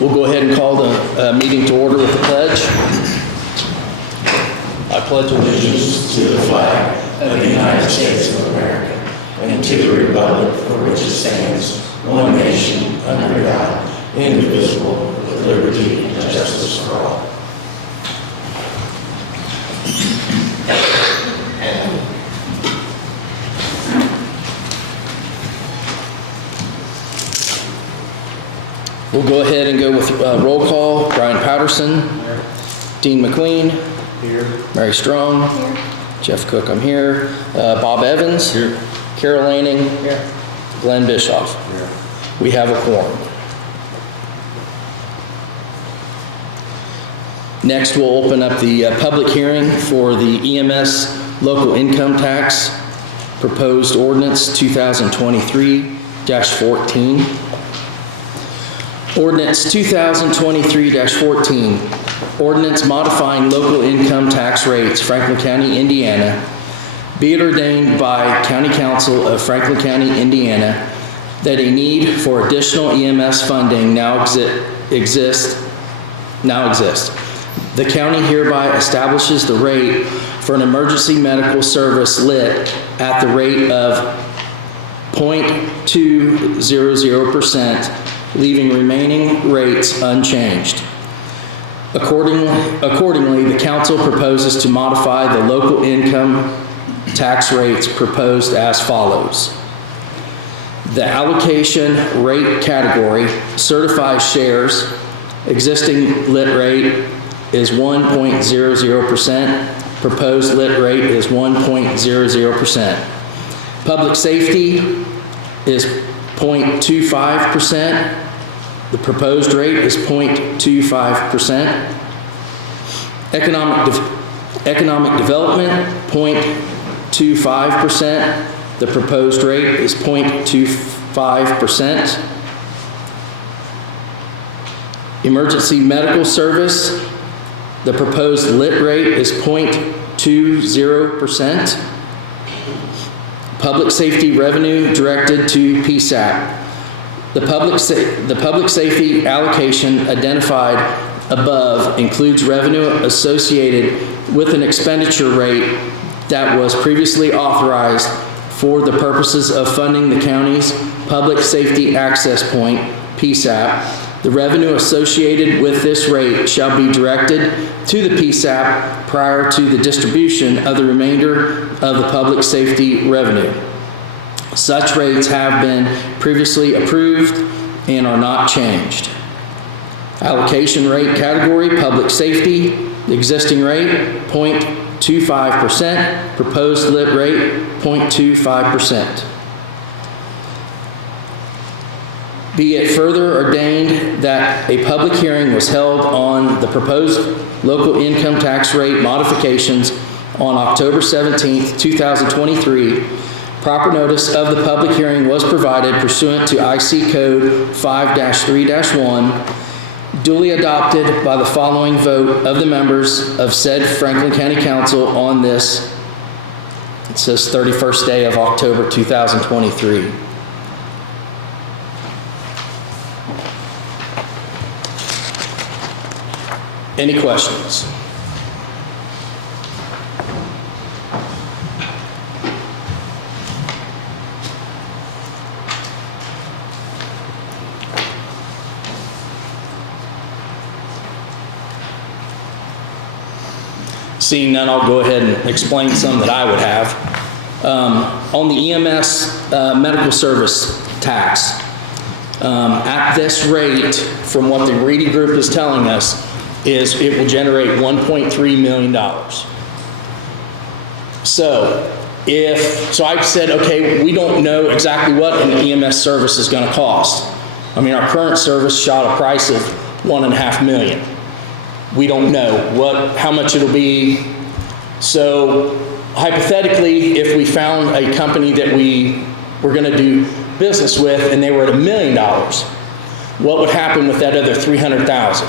We'll go ahead and call the meeting to order with the pledge. I pledge allegiance to the flag of the United States of America and to the republic for which it stands, one nation, under God, indivisible, with liberty and justice for all. We'll go ahead and go with roll call. Brian Patterson. Here. Dean McQueen. Here. Mary Strong. Here. Jeff Koch, I'm here. Bob Evans. Here. Carol Lanning. Here. Glenn Bischoff. Here. We have a quorum. Next, we'll open up the public hearing for the EMS local income tax proposed ordinance 2023-14. Ordinance 2023-14, ordinance modifying local income tax rates, Franklin County, Indiana. Be it ordained by County Council of Franklin County, Indiana, that a need for additional EMS funding now exists. The county hereby establishes the rate for an emergency medical service lit at the rate of 0.200%, leaving remaining rates unchanged. Accordingly, the council proposes to modify the local income tax rates proposed as follows. The allocation rate category, certified shares, existing lit rate is 1.00%, proposed lit rate is 1.00%. Public safety is 0.25%. The proposed rate is 0.25%. Economic development, 0.25%. The proposed rate is 0.25%. Emergency medical service, the proposed lit rate is 0.20%. Public safety revenue directed to PSAP. The public safety allocation identified above includes revenue associated with an expenditure rate that was previously authorized for the purposes of funding the county's public safety access point, PSAP. The revenue associated with this rate shall be directed to the PSAP prior to the distribution of the remainder of the public safety revenue. Such rates have been previously approved and are not changed. Allocation rate category, public safety, existing rate, 0.25%, proposed lit rate, 0.25%. Be it further ordained that a public hearing was held on the proposed local income tax rate modifications on October 17th, 2023. Proper notice of the public hearing was provided pursuant to IC Code 5-3-1, duly adopted by the following vote of the members of said Franklin County Council on this, it says 31st day of October 2023. Any questions? Seeing none, I'll go ahead and explain some that I would have. On the EMS medical service tax, at this rate, from what the Reedy Group is telling us, is it will generate $1.3 million. So I've said, okay, we don't know exactly what an EMS service is going to cost. I mean, our current service shot a price of $1.5 million. We don't know how much it'll be. So hypothetically, if we found a company that we were going to do business with and they were at $1 million, what would happen with that other $300,000?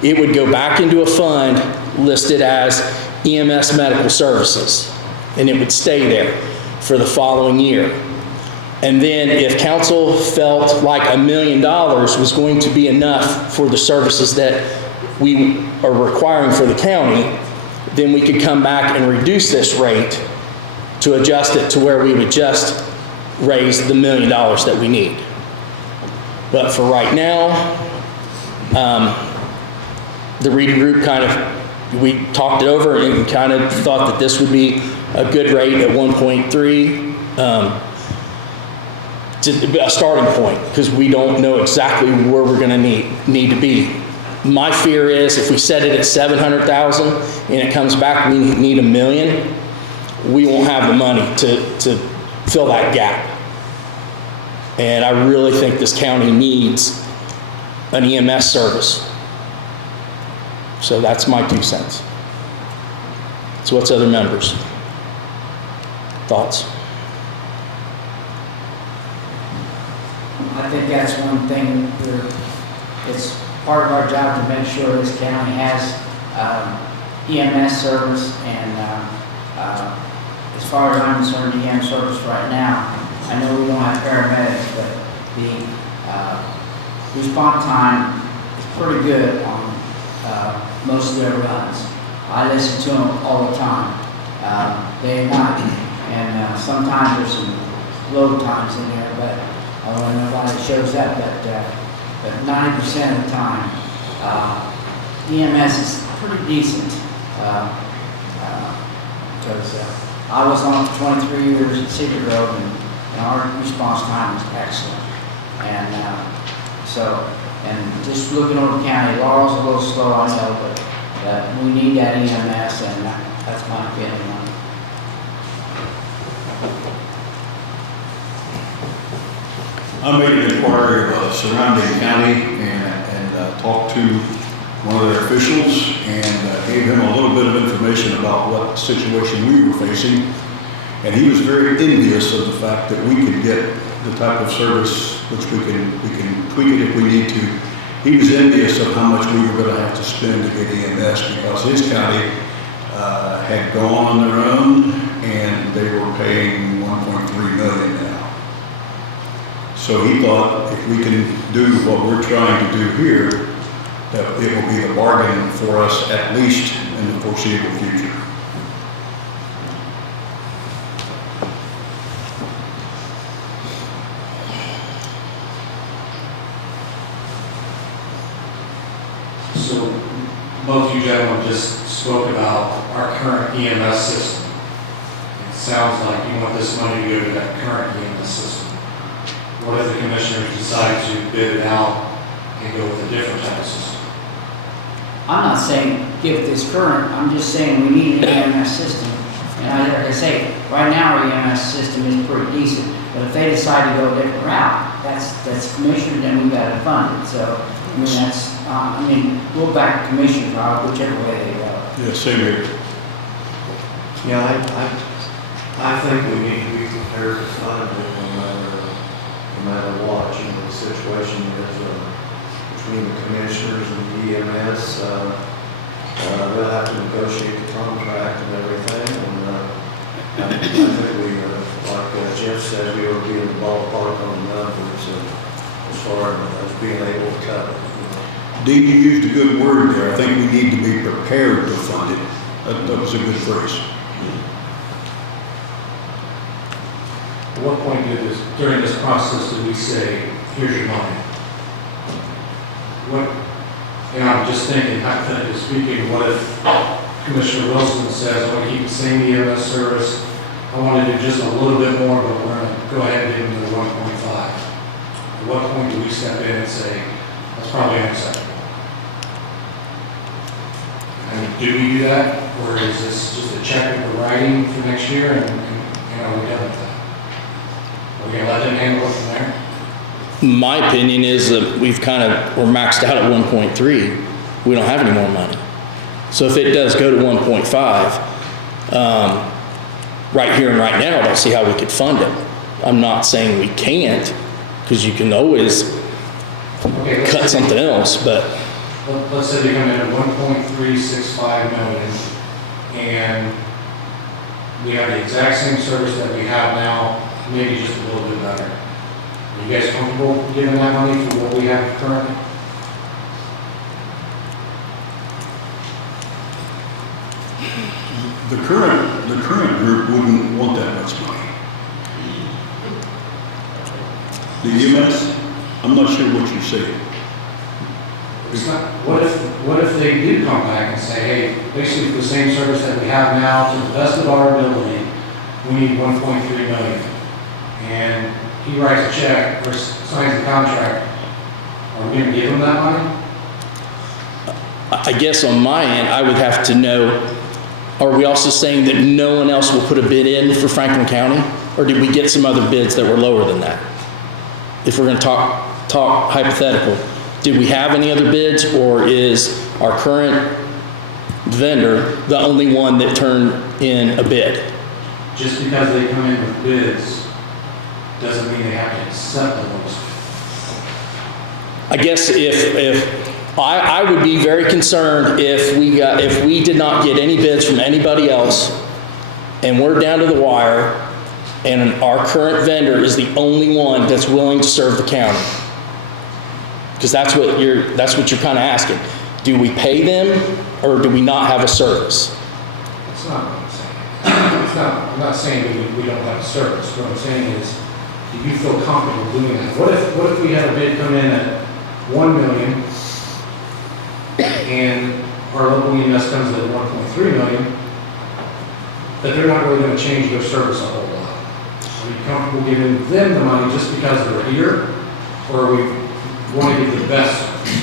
It would go back into a fund listed as EMS medical services, and it would stay there for the following year. And then if council felt like $1 million was going to be enough for the services that we are requiring for the county, then we could come back and reduce this rate to adjust it to where we would just raise the $1 million that we need. But for right now, the reading group we talked it over and kind of thought that this would be a good rate at 1.3. A starting point, because we don't know exactly where we're going to need to be. My fear is if we set it at 700,000 and it comes back we need $1 million, we won't have the money to fill that gap. And I really think this county needs an EMS service. So that's my 2 cents. So what's other members' thoughts? I think that's one thing it's part of our job to make sure this county has EMS service, and as far as I'm concerned, EMS service right now, I know we don't have paramedics, but the response time is pretty good on most of their runs. I listen to them all the time, day and night, and sometimes there's some load times in there, but I don't know nobody shows up, but 90% of the time, EMS is pretty decent. Because I was on for 23 years at Cedar Grove, and our response time is excellent. And and just looking over the county, Laurel's a little slow, I know, but we need that EMS, and that's my feeling on it. I made an inquiry of surrounding county and talked to one of their officials and gave him a little bit of information about what situation we were facing. And he was very envious of the fact that we could get the type of service which we can tweak it if we need to. He was envious of how much we were going to have to spend to get EMS because his county had gone on their own and they were paying $1.3 million now. So he thought if we can do what we're trying to do here, that it will be a bargain for us at least in the foreseeable future. So both you gentlemen just spoke about our current EMS system. It sounds like you want this money to go to that current EMS system. What if the commissioners decide to bid it out and go with a different type of system? I'm not saying give this current, I'm just saying we need an EMS system. And like I say, right now our EMS system is pretty decent, but if they decide to go a different route, that's commissioned and we got to fund it. So, I mean, we'll back the commission probably whichever way they go. Yeah, same here. Yeah, I think we need to be prepared to fund it no matter what, the situation is between the commissioners and the EMS. They'll have to negotiate the contract and everything, and I think we, like Jeff said, we ought to be in the ballpark on the numbers as far as being able to cut it. Dean, you used a good word there. I think we need to be prepared to fund it. That was a good phrase. At what point during this process did we say, here's your money? And I'm just thinking, hypothetically speaking, what if Commissioner Wilson says, I want to keep the same EMS service, I want to do just a little bit more, but we're going to go ahead and give them to the 1.5. At what point do we step in and say, that's probably unacceptable? And do we do that? Or is this just a check of the writing for next year and are we done with that? Are we going to let them handle it from there? My opinion is that we're maxed out at 1.3. We don't have any more money. So if it does go to 1.5, right here and right now, I don't see how we could fund it. I'm not saying we can't, because you can always cut something else, but. Let's say they come in at 1.365 million and we have the exact same service that we have now maybe just a little bit better. Are you guys comfortable giving that money for what we have currently? The current group wouldn't want that much money. The EMS, I'm not sure what you're saying. It's not, what if they do come back and say, hey, basically for the same service that we have now, to the best of our ability, we need 1.3 million. And he writes a check or signs the contract, are we gonna give him that money? I guess on my end, I would have to know, are we also saying that no one else will put a bid in for Franklin County? Or did we get some other bids that were lower than that? If we're gonna talk hypothetical, did we have any other bids, or is our current vendor the only one that turned in a bid? Just because they come in with bids, doesn't mean they have to accept the lowest. I guess if I would be very concerned if we did not get any bids from anybody else, and we're down to the wire, and our current vendor is the only one that's willing to serve the county. Because that's what you're kind of asking. Do we pay them, or do we not have a service? That's not what I'm saying. I'm not saying we don't have a service. What I'm saying is, do you feel comfortable doing that? What if we had a bid come in at 1 million, and our local EMS comes in at 1.3 million, that they're not really going to change their service a whole lot? Are you comfortable giving them the money just because they're here, or are we want to give the best service?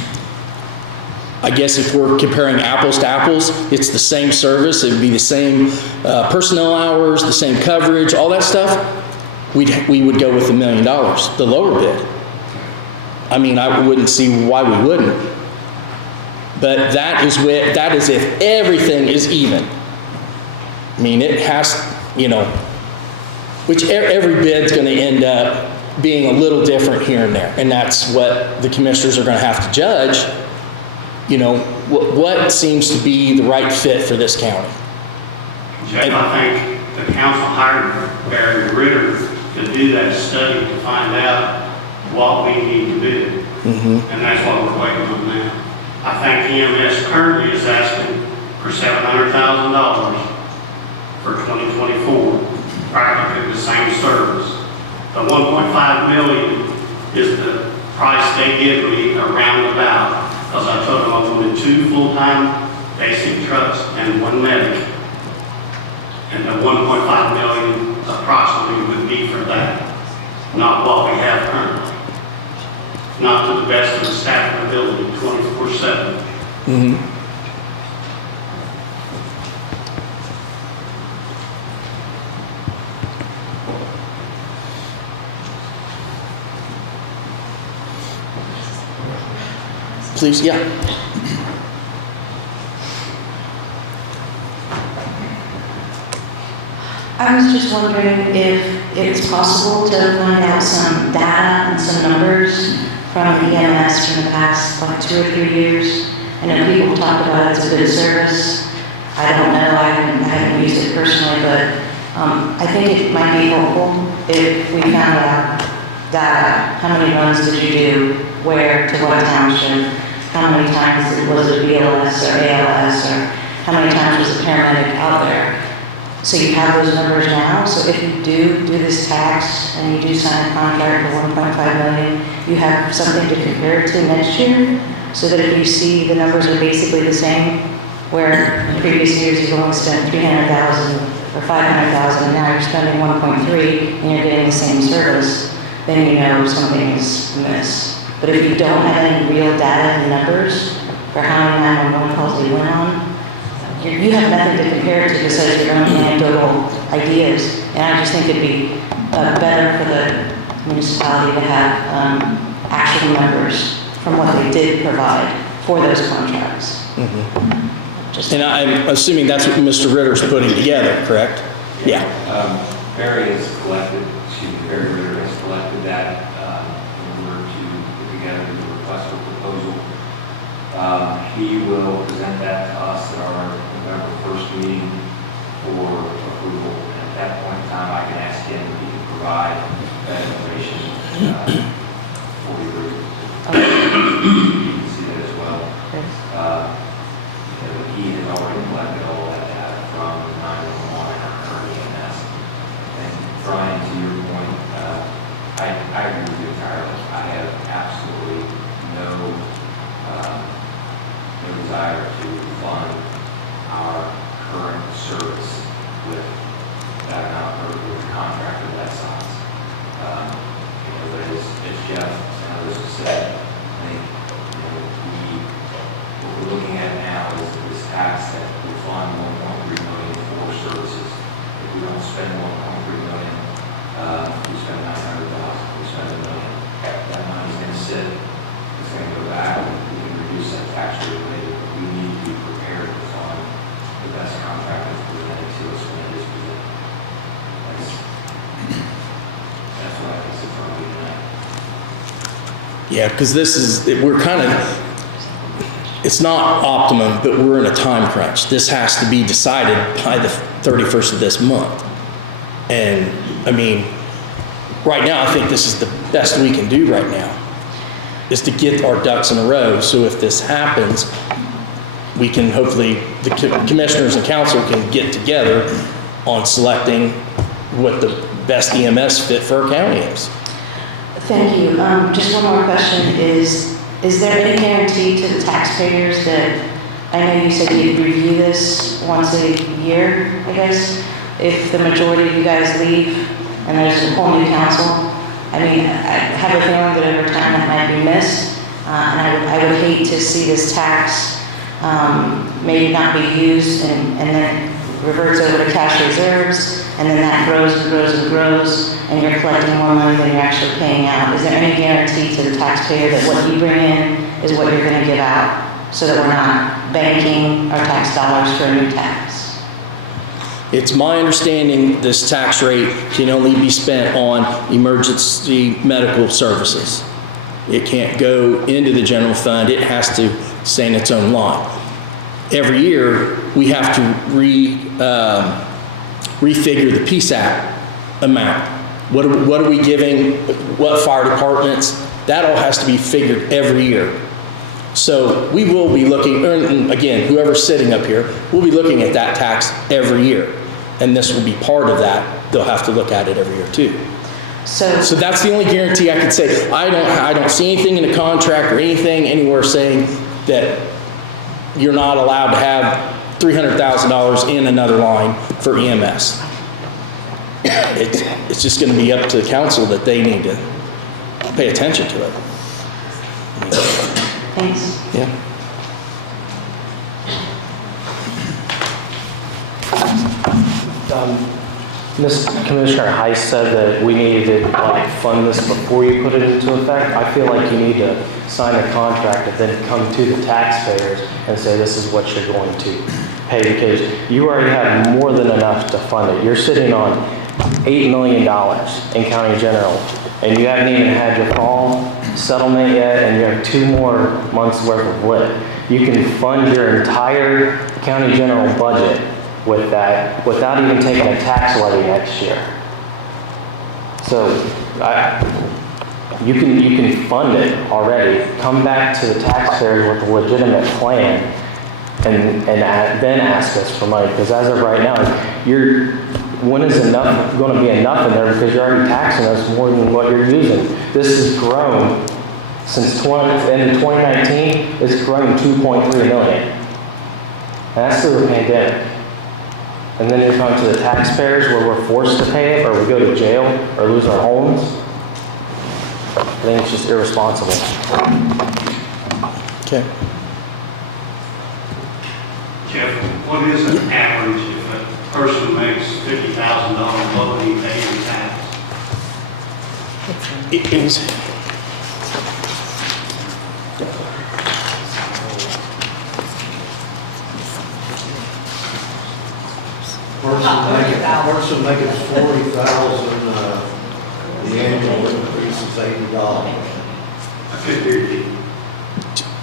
I guess if we're comparing apples to apples, it's the same service. It would be the same personnel hours, the same coverage, all that stuff. We would go with $1 million, the lower bid. I mean, I wouldn't see why we wouldn't. But that is if everything is even. I mean, it has, which every bid's going to end up being a little different here and there. And that's what the commissioners are going to have to judge, what seems to be the right fit for this county. Jeff, I think the council hired Barry Ritter to do that study to find out what we need to do. And that's what we're waiting on now. I think EMS currently is asking for $700,000 for 2024, practically the same service. The 1.5 million is the price they give me around about, because I told them I wanted 2 full-time basic trucks and 1 medic. And the 1.5 million approximately would be for that, not what we have currently. Not to the best of the staff ability, 24/7. Please, yeah. I was just wondering if it's possible to find out some data and some numbers from the EMS from the past 2 or 3 years. I know people talked about it's a good service. I don't know, I haven't used it personally, but I think it might be helpful if we found out data. How many runs did you do? Where? To what township? How many times was it BLS or ALS? Or how many times was a paramedic out there? So you have those numbers now. So if you do this tax and you do sign a contract for 1.5 million, you have something to compare it to next year. So that if you see the numbers are basically the same, where in previous years you've only spent 300,000 or 500,000, and now you're spending 1.3 and you're getting the same service, then you know something is amiss. But if you don't have any real data and numbers for how many 911 calls they went on, you have nothing to compare it to besides your own anecdotal ideas. And I just think it'd be better for the municipality to have actual numbers from what they did provide for those contracts. And I'm assuming that's what Mr. Ritter's putting together, correct? Yeah. Barry has collected, Barry Ritter has collected that in order to put together the request for proposal. He will present that to us at our November 1st meeting for approval. And at that point in time, I can ask him if he can provide provide that information for you. You can see that as well. He has already collected all that data from 911 and our current EMS. And Brian, to your point, I agree with you entirely. I have absolutely no desire to fund our current service with that amount or with a contract of that size. But as Jeff and others have said, I think what we're looking at now is this tax that will fund 1.3 million for services. If we don't spend 1.3 million, we spend 900,000, we spend $1 million. That money's going to sit, it's going to go back, we can reduce that tax rate later. We need to be prepared to fund the best contract that's presented to us when it is presented. That's what I can say from you tonight. Yeah, because we're kind of, it's not optimum, but we're in a time crunch. This has to be decided by the 31st of this month. And I mean, right now, I think this is the best we can do right now, is to get our ducks in a row. So if this happens, we can hopefully, the commissioners and council can get together on selecting what the best EMS fit for our county is. Thank you. Just one more question is there any guarantee to the taxpayers that, I know you said you'd review this once a year, I guess, if the majority of you guys leave and there's a whole new council? I mean, I have a feeling that over time that might be missed, and I would hate to see this tax maybe not be used and then reverts over to cash reserves, and then that grows and grows and grows, and you're collecting more money than you're actually paying out. Is there any guarantee to the taxpayer that what you bring in is what you're going to give out, so that we're not banking our tax dollars for a new tax? It's my understanding this tax rate can only be spent on emergency medical services. It can't go into the general fund. It has to stay in its own line. Every year, we have to refigure the PSAC amount. What are we giving, what fire departments? That all has to be figured every year. So we will be looking, and again, whoever's sitting up here, we'll be looking at that tax every year. And this will be part of that. They'll have to look at it every year too. So that's the only guarantee I can say. I don't see anything in the contract or anything anywhere saying that you're not allowed to have $300,000 in another line for EMS. It's just going to be up to the council that they need to pay attention to it. Thanks. Yeah. Commissioner Heiss said that we needed to fund this before you put it into effect. I feel like you need to sign a contract and then come to the taxpayers and say this is what you're going to pay, because you already have more than enough to fund it. You're sitting on $8 million in county general, and you haven't even had your fall settlement yet, and you have 2 more months worth of lit. You can fund your entire county general budget with that without even taking a tax levy next year. So you can fund it already. Come back to the taxpayers with a legitimate plan and then ask us for money. Because as of right now, when is enough going to be enough in there? Because you're already taxing us more than what you're using. This has grown since the end of 2019. It's grown 2.3 million. And that's through the pandemic. And then you come to the taxpayers where we're forced to pay it, or we go to jail, or lose our homes. I think it's just irresponsible. Okay. Jeff, what is an average if a person makes $50,000, what would he pay in tax? It was. Person making 40,000, the annual increase is $80. I couldn't hear you.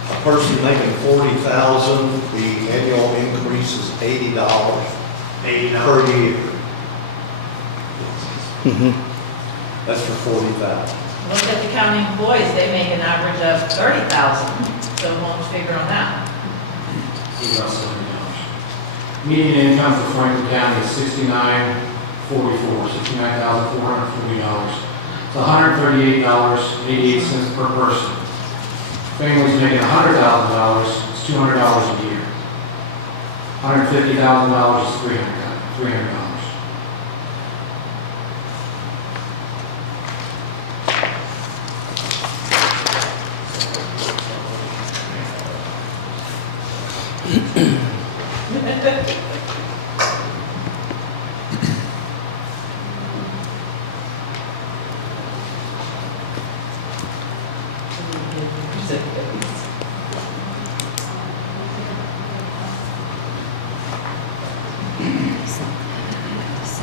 A person making 40,000, the annual increase is $80 $80. per year. Mm-hmm. That's for 40,000. Look at the county employees, they make an average of 30,000, so won't figure on that. About $70. Median income for Franklin County is $69,440. It's $138.88 per person. Families making $100,000, it's $200 a year. $150,000 is $300.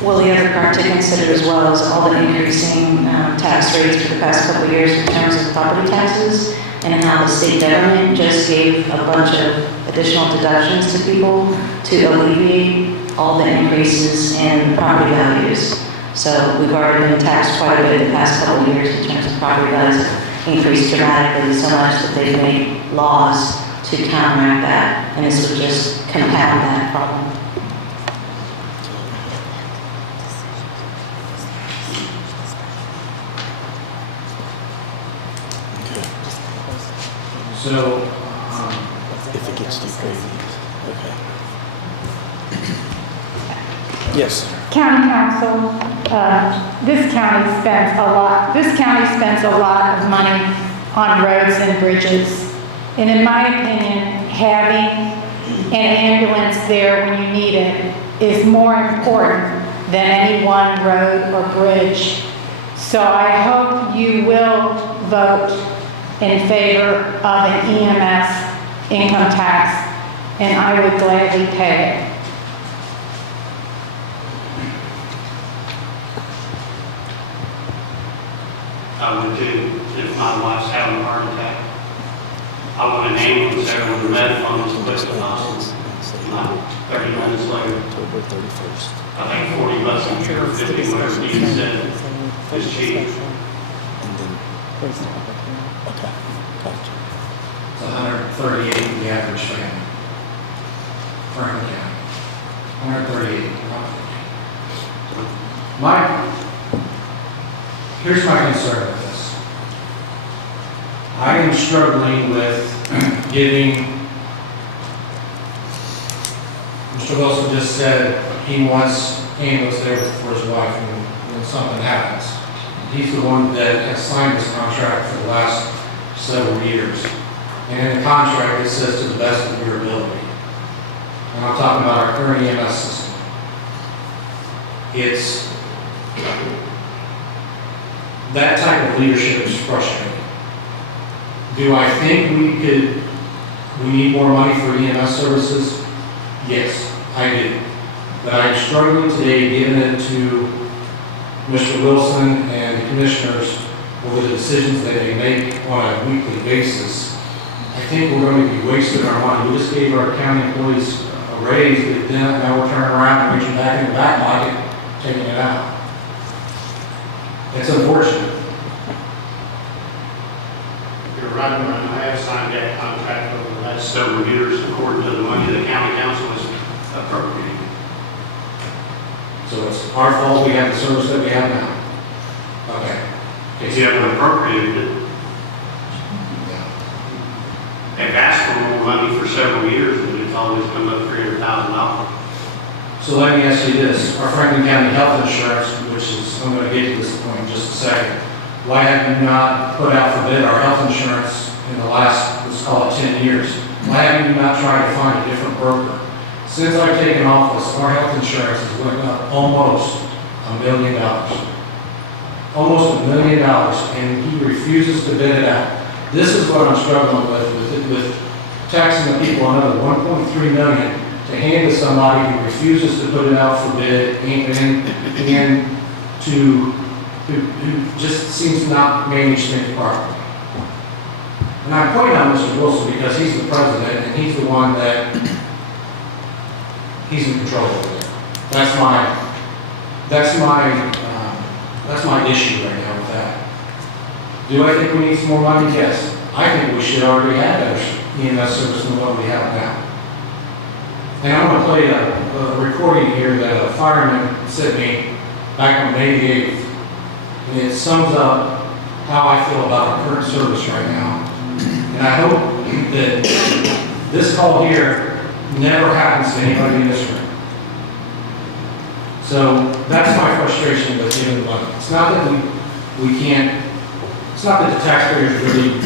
Well, the other part to consider as well is all the increasing tax rates for the past couple of years in terms of property taxes, and how the state government just gave a bunch of additional deductions to people to alleviate all the increases in property values. So we've already been taxed quite a bit in the past couple of years in terms of property values increased dramatically so much that they've made laws to counteract that, and this would just compound that problem. So, If it gets too crazy. Okay. Yes. County Council, this county spends a lot of money on roads and bridges. And in my opinion, having an ambulance there when you need it is more important than any one road or bridge. So I hope you will vote in favor of an EMS income tax, and I would gladly pay it. I would do if my wife's having a heart attack. I want an ambulance there with the med funds put in not 30 minutes later. October 31st. I think 40 bucks a year, or 50, whatever Steve said, is cheap. And then, okay, gotcha. it's 138 in the average family. Franklin County. 138. Here's my concern with this. I am struggling with giving, Mr. Wilson just said he wants ambulance there for his wife when something happens. He's the one that has signed this contract for the last several years. And in the contract, it says to the best of your ability. And I'm talking about our current EMS system. That type of leadership is frustrating. Do I think we need more money for EMS services? Yes, I do. But I'm struggling today giving it to Mr. Wilson and the commissioners over the decisions that they make on a weekly basis. I think we're going to be wasting our money. We just gave our county employees a raise, but then now we're turning around and reaching back in the back pocket, taking it out. It's unfortunate. You're right, I have signed that contract over the last several years according to the money the county council has appropriated. So it's our fault we have the service that we have now. Okay. If you haven't appropriated it, they've asked for more money for several years, and it's always come up $300,000. So let me ask you this, our Franklin County health insurance, which is, I'm going to get to this point in just a second. Why have you not put out for bid our health insurance in the last, let's call it 10 years? Why have you not tried to find a different broker? Since I've taken office, our health insurance has went up almost $1 million. Almost $1 million, and he refuses to bid it out. This is what I'm struggling with taxing the people another $1.3 million to hand to somebody who refuses to put it out for bid and who just seems to not manage things properly. And I point out Mr. Wilson because he's the president and he's the one that he's in control of it. That's my issue right now that. Do I think we need some more money? Yes. I think we should already have better EMS service than what we have now. And I'm going to play a recording here that a fireman sent me back on May the 8th. And it sums up how I feel about our current service right now. And I hope that this call here never happens to anybody in this room. So that's my frustration with giving the money. It's not that we can't, it's not that the taxpayers really,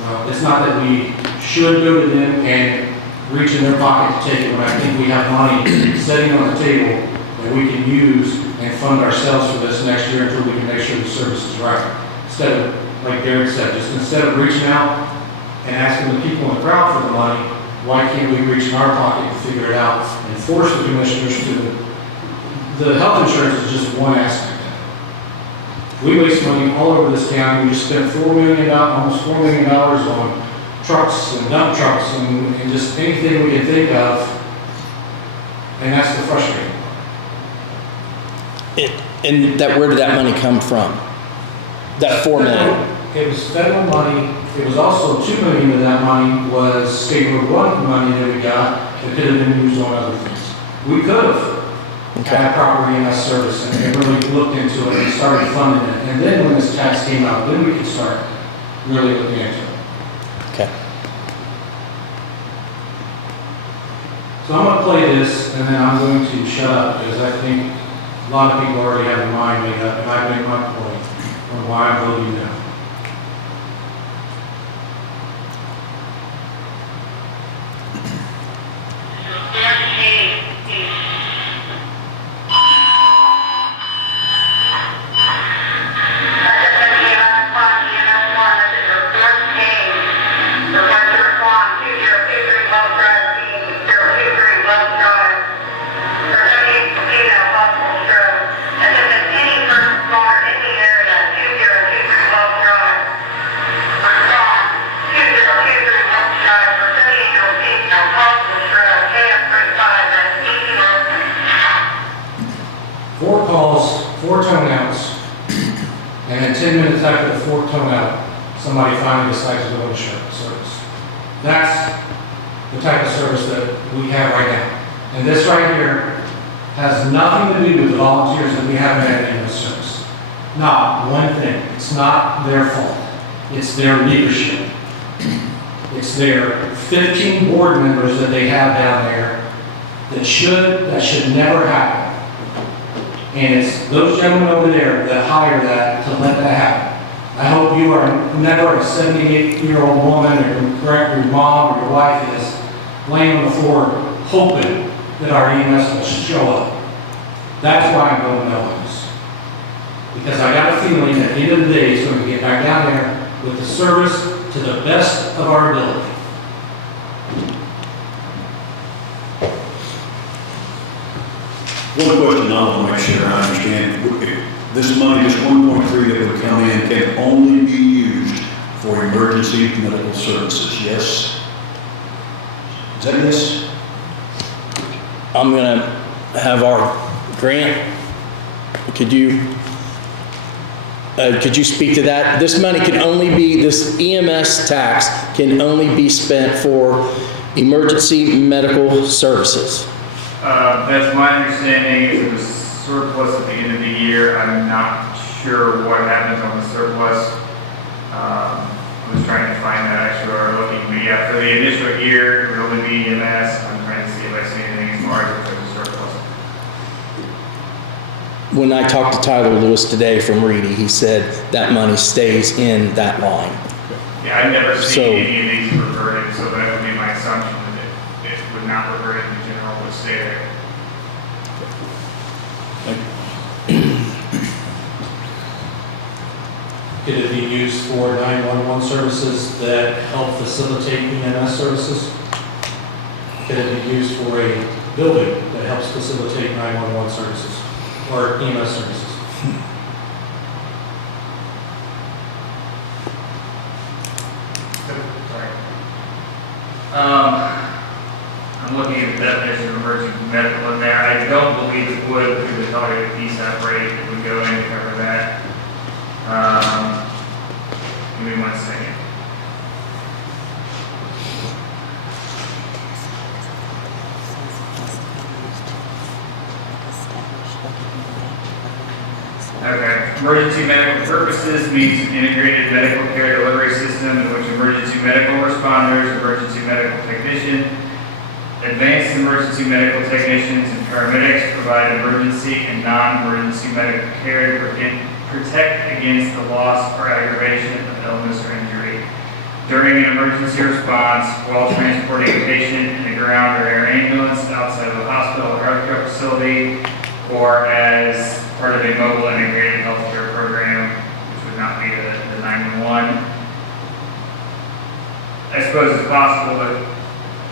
no, it's not that we should go to them and reach in their pocket to take it, when I think we have money sitting on the table that we can use and fund ourselves for this next year until we can make sure the service is right. Instead of, like Derek said, just instead of reaching out and asking the people in the crowd for the money, why can't we reach in our pocket and figure it out and force the commissioners to, the health insurance is just one aspect of it. We waste money all over this county. We just spent $4 million, almost $4 million on trucks and dump trucks and just anything we can think of, and that's the frustrating part. And that, where did that money come from? That $4 million? It was federal money. It was also $2 million of that money was State Road 1 money that we got that could have been used on other things. We could have had proper EMS service and really looked into it and started funding it. And then when this tax came out, then we could start really looking into it. Okay. So I'm going to play this and then I'm going to shut up because I think a lot of people already have their mind made up and I've made my point on why I'm voting no. After the fourth tone out, somebody finally decides to go into service. That's the type of service that we have right now. And this right here has nothing to do with the volunteers that we haven't had in this service. Not one thing. It's not their fault. It's their leadership. It's their 15 board members that they have down there that should never happen. And it's those gentlemen over there that hire that to let that happen. I hope you are never a 78-year-old woman or your mom or your wife is laying on the floor hoping that our EMS will show up. That's why I'm going no on this. Because I got a feeling at the end of the day it's going to get back down there with the service to the best of our ability. One question I want to make sure I understand. This money, this 1.3 that would come in, can only be used for emergency medical services, yes? Is that yes? I'm going to have our Grant, could you speak to that? This money can only be, this EMS tax can only be spent for emergency medical services. That's my understanding. It was surplus at the end of the year. I'm not sure what happens on the surplus. I was trying to find that actually, or looking, but yeah, for the initial year, it would only be EMS. I'm trying to see if I see anything as far as if there's a surplus. When I talked to Tyler Lewis today from Reedy, he said that money stays in that line. Yeah, I've never seen any of these reverted, so that would be my assumption that it would not revert in general, would stay there. Could it be used for 911 services that help facilitate EMS services? Could it be used for a building that helps facilitate 911 services or EMS services? Sorry. I'm looking at the definition of emergency medical in there. I don't believe it would through the targeted PSAP rate that would go in to cover that. Give me 1 second. Okay, emergency medical purposes means an integrated medical care delivery system in which emergency medical responders, emergency medical technician, advanced emergency medical technicians, and paramedics provide emergency and non-emergency medical care to protect against the loss or aggravation of illness or injury during an emergency response while transporting a patient in a ground or air ambulance outside of a hospital or healthcare facility, or as part of a mobile integrated healthcare program, which would not be the 911. I suppose it's possible that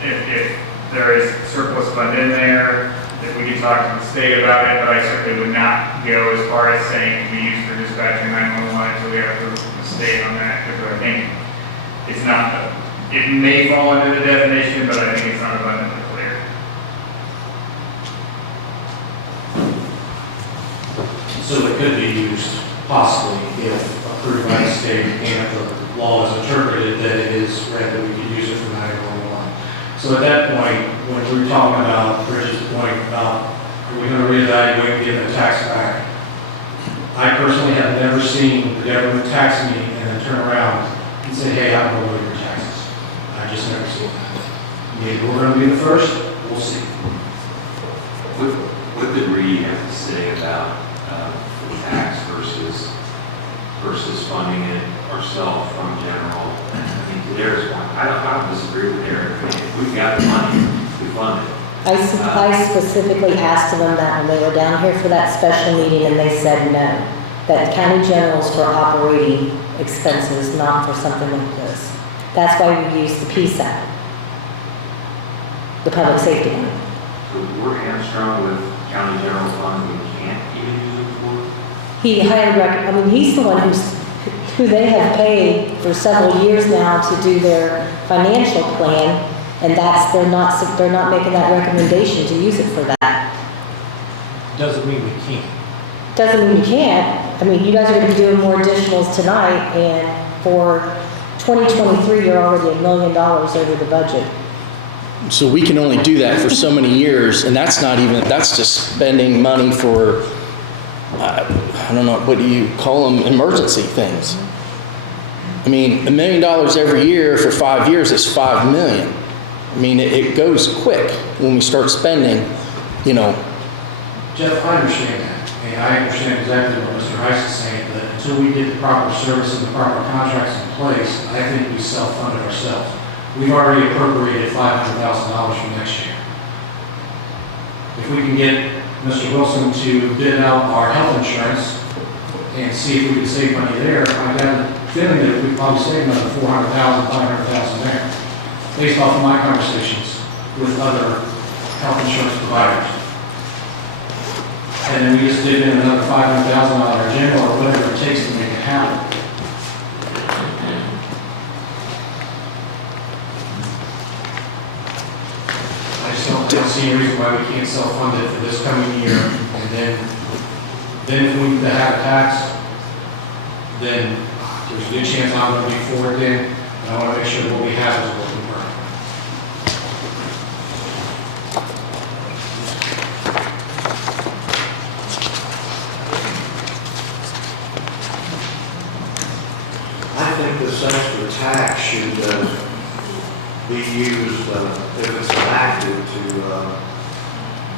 if there is surplus fund in there, that we could talk to the state about it, but I certainly would not go as far as saying it can be used for dispatching 911 until we have to the state on that, because I think it's not, it may fall under the definition, but I think it's not abundantly clear. So it could be used possibly if approved by the state and the law is interpreted that it is read that we could use it for 911. So at that point, when we were talking about Bridget's point about are we going to reevaluate and give the tax back, I personally have never seen the government tax me and then turn around and say, hey, I'm going to lower your taxes. I just never seen that. Maybe we're going to be the first. We'll see. What did Reeves have to say about the tax versus funding it ourselves from general? I mean, to Derek's point, I don't disagree with Derek. I mean, if we've got the money, we fund it. I specifically asked them that when they were down here for that special meeting, and they said no. That county general's for operating expenses, not for something like this. That's why we use the PSAP, the public safety money. So we're hamstrung with county general fund we can't even use it for? He hired, he's the one who they have paid for several years now to do their financial plan, and they're not making that recommendation to use it for that. Doesn't mean we can't. Doesn't mean you can't. You guys are going to be doing more additionals tonight, and for 2023, you're already $1 million over the budget. So we can only do that for so many years, and that's just spending money for, I don't know, what do you call them, emergency things. $1 million every year for 5 years is $5 million. It goes quick when we start spending, Jeff, I understand that. And I understand exactly what Mr. Rice is saying, that until we get the proper service and the proper contracts in place, I think we self-fund it ourselves. We've already appropriated $500,000 for next year. If we can get Mr. Wilson to bid out our health insurance and see if we can save money there, I got a feeling that we'd probably save another $400,000, $500,000 there, based off of my conversations with other health insurance providers. And then we just did in another $500,000 general or whatever it takes to make it happen. I just don't see any reason why we can't self-fund it for this coming year. And then if we need to have a tax, then there's a good chance I'm going to be for it then. And I want to make sure what we have is what we earn. I think this extra tax should be used, if it's enacted, to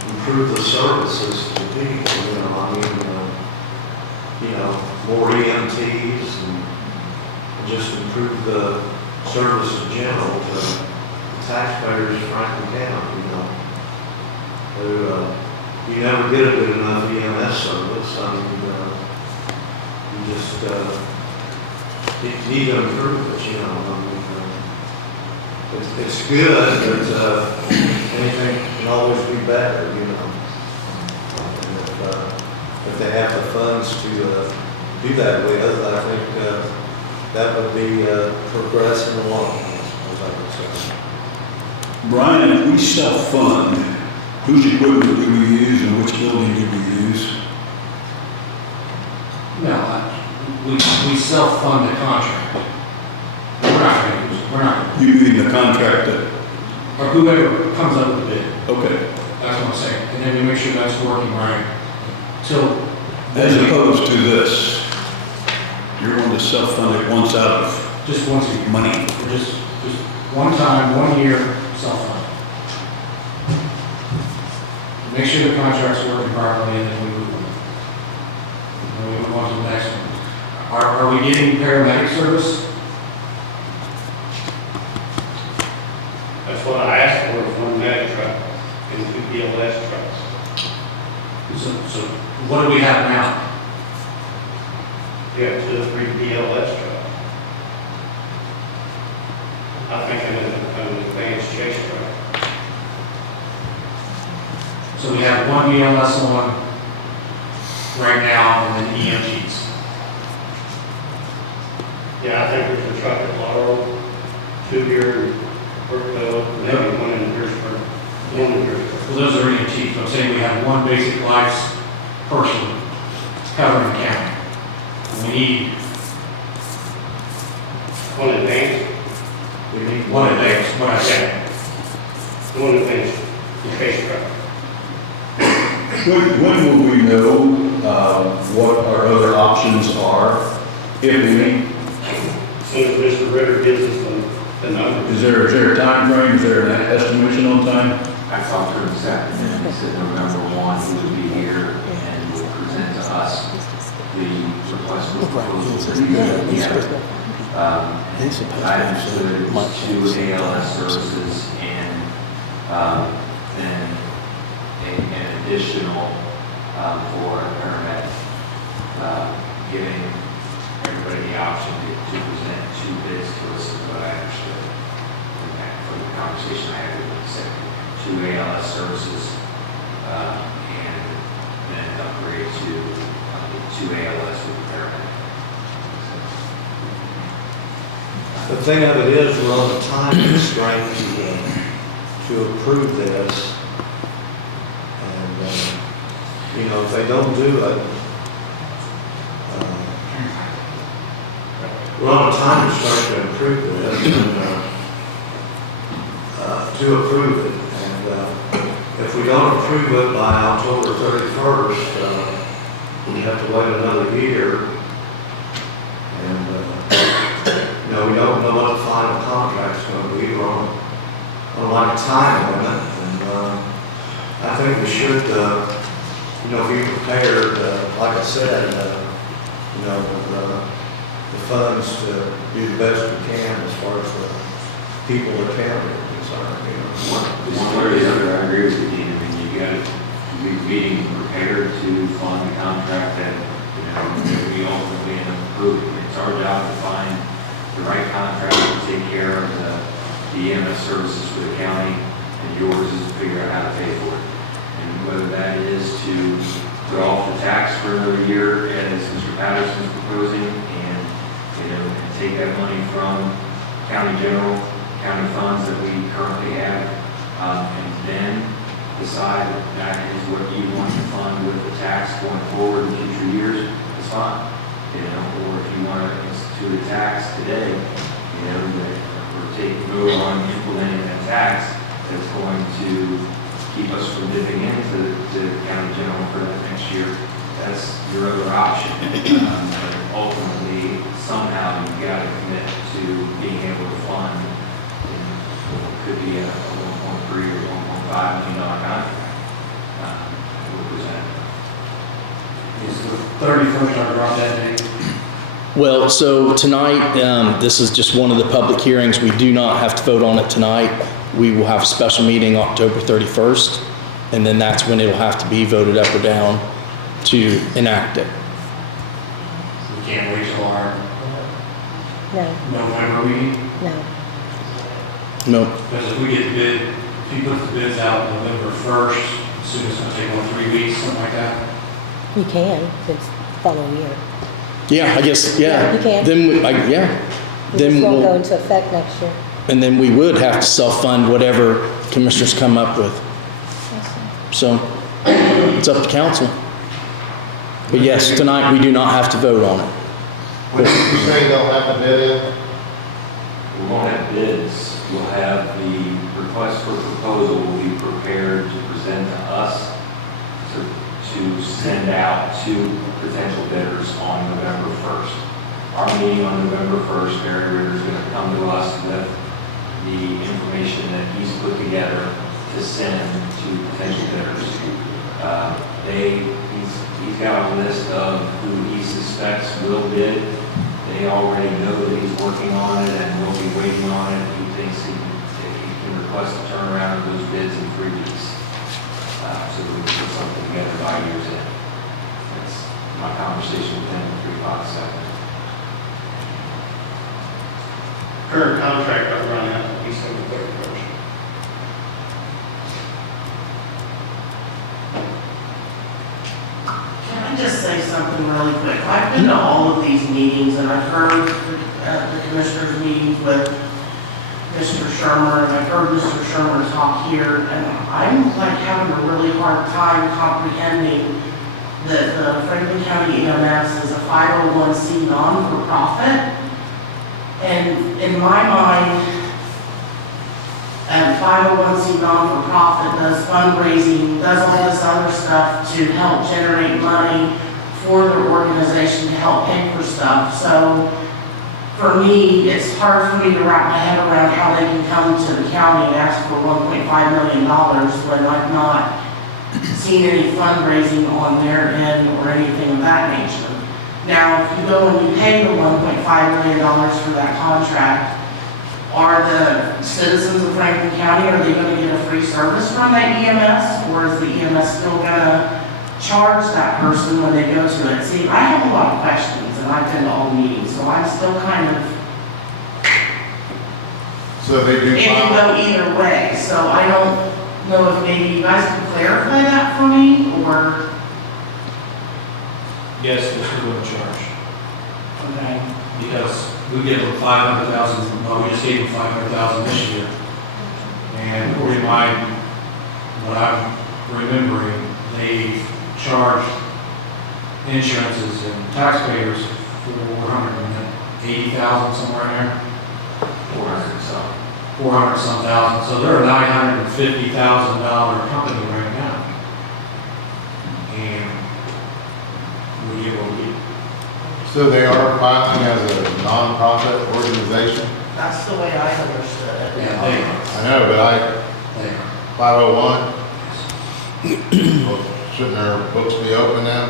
improve the services to people, more EMTs and just improve the service in general to the taxpayers of Franklin County, You never get a good enough EMS service. You just need to improve it, It's good, but anything can always be better, And if they have the funds to do that with, I think that would be progressing along, as I would say. Brian, if we self-fund, whose equipment do we use and which building do we use? No, we self-fund the contract. We're not going to use it, we're not, You mean the contract that, or whoever comes up with the bid, okay, that's what I'm saying. And then we make sure that's working right. Till, as opposed to this, you're going to self-fund it once out of just once a year. money. Or just one time, 1 year, self-fund. Make sure the contract's working properly, and then we move on. And we move on to the next one. Are we getting paramedic service? That's what I asked for, is one medic truck and 2 BLS trucks. So what do we have now? You have 2 or 3 BLS trucks. I think I'm an advanced chase truck. So we have 1 BLS on right now, and then EMGs. Yeah, I think there's a truck at Laurel, 2 here in Brookville, maybe 1 in Harrisburg, 1 in Harrisburg. Well, those are EMTs. I'm saying we have 1 basic life person covering the county. We need 1 advanced, We need 1 advanced, what I said. 1 advanced chase truck. When will we know what our other options are, if any? As soon as Mr. Ritter gives us the number. Is there a time frame? Is there an estimation on time? I talked to him this afternoon, he said November 1, he would be here and would present to us the request for proposal. I understood it was 2 ALS services and then an additional for a paramedic, giving everybody the option to present 2 bids to us, is what I understood. From the conversation I had with him, he said 2 ALS services and then upgrade to 2 ALS with the paramedic. The thing of it is, we're on a time constraint to approve this. And, you know, if they don't do it, we're on a time constraint to approve this, and, to approve it. And if we don't approve it by October 31st, we have to wait another year. And, you know, we don't know what the final contract's going to be. We're on like a time limit. And I think we should, you know, be prepared, like I said, you know, the funds to do the best we can as far as the people that can be concerned. You know. One way or the other, I agree with you, Dean. I mean, you got to be being prepared to fund the contract that, you know, we ultimately end up approving. It's our job to find the right contract to take care of the EMS services for the county, and yours is to figure out how to pay for it. And whether that is to put off the tax for another year, as Mr. Patterson is proposing, and, you know, and take that money from county general, county funds that we currently have, and then decide that is what you want to fund with the tax going forward in future years, it's fine. You know, or if you want to institute a tax today, you know, or go on implementing that tax that's going to keep us from dipping into county general for that next year, that's your other option. But ultimately, somehow you've got to commit to being able to fund, you know, what could be a $1.3 or $1.5 million contract. We'll present. Is the 31st our drop dead date? Well, so tonight, this is just one of the public hearings. We do not have to vote on it tonight. We will have a special meeting October 31st, and then that's when it'll have to be voted up or down to enact it. We can't wait till our No, November meeting, no. No, because if we get the bid, if you put the bids out November 1st, assume it's going to take 3 weeks, something like that. You can, if it's following year. yeah, I guess, yeah. Yeah, you can. Then, yeah. It Then just won't go we'll, into effect next year. And then we would have to self-fund whatever commissioners come up with. So it's up to council. But yes, tonight we do not have to vote on it. When you say they'll have the bid in, We won't have bids, we'll have the request for proposal will be prepared to present to us to send out to potential bidders on November 1st. Our meeting on November 1st, Barry Ritter is going to come to us with the information that he's put together to send to potential bidders. He's got a list of who he suspects will bid. They already know that he's working on it and will be waiting on it. He thinks he can request a turnaround of those bids in 3 weeks. So we can put something together by year's end. That's my conversation with him at 3 o'clock this afternoon. Current contract will run out December 31st. Can I just say something really quick? I've been to all of these meetings and I've heard the commissioners' meetings with Mr. Shermer, and I've heard Mr. Shermer talk here, and I'm like having a really hard time comprehending that the Franklin County EMS is a 501c non-for-profit. And in my mind, a 501c non-for-profit does fundraising, does all this other stuff to help generate money for their organization to help pay for stuff. So for me, it's hard for me to wrap my head around how they can come to the county and ask for $1.5 million when I've not seen any fundraising on their end or anything of that nature. Now, if you go and you pay the $1.5 million for that contract, are the citizens of Franklin County, are they going to get a free service from that EMS? Or is the EMS still going to charge that person when they go to it? See, I have a lot of questions, and I've been to all meetings, so I'm still kind of, so they do. it can go either way. So I don't know if maybe you guys can clarify that for me, or, Yes, we're going to charge, okay. because we give them 500,000, well, we just gave them 500,000 this year. And according to what I'm remembering, they charged insurances and taxpayers $480,000, somewhere in there. 400 some thousand, so they're a $950,000 company right now. And we give what we get. So they are filing as a nonprofit organization? That's the way I understood it. Yeah, they are. I know, but They are. 501? Well, shouldn't their books be open now?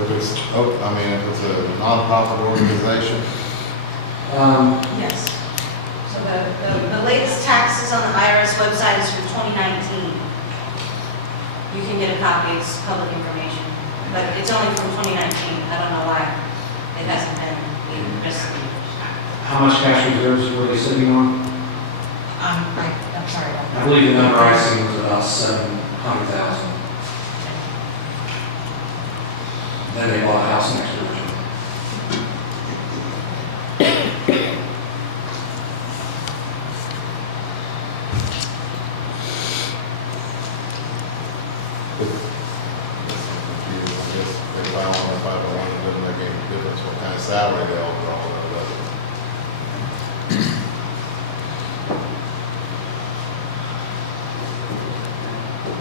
If it's, if it's a nonprofit organization? Yes. So the latest taxes on the IRS website is for 2019. You can get a copy, it's public information, but it's only from 2019. I don't know why it hasn't been the rest of the years. How much cash reserves were they sitting on? I'm sorry. I believe the number I seen was about 700,000. Then they bought a house next to it. If I don't know if 501, it doesn't make any difference what kind of salary they all draw out of it.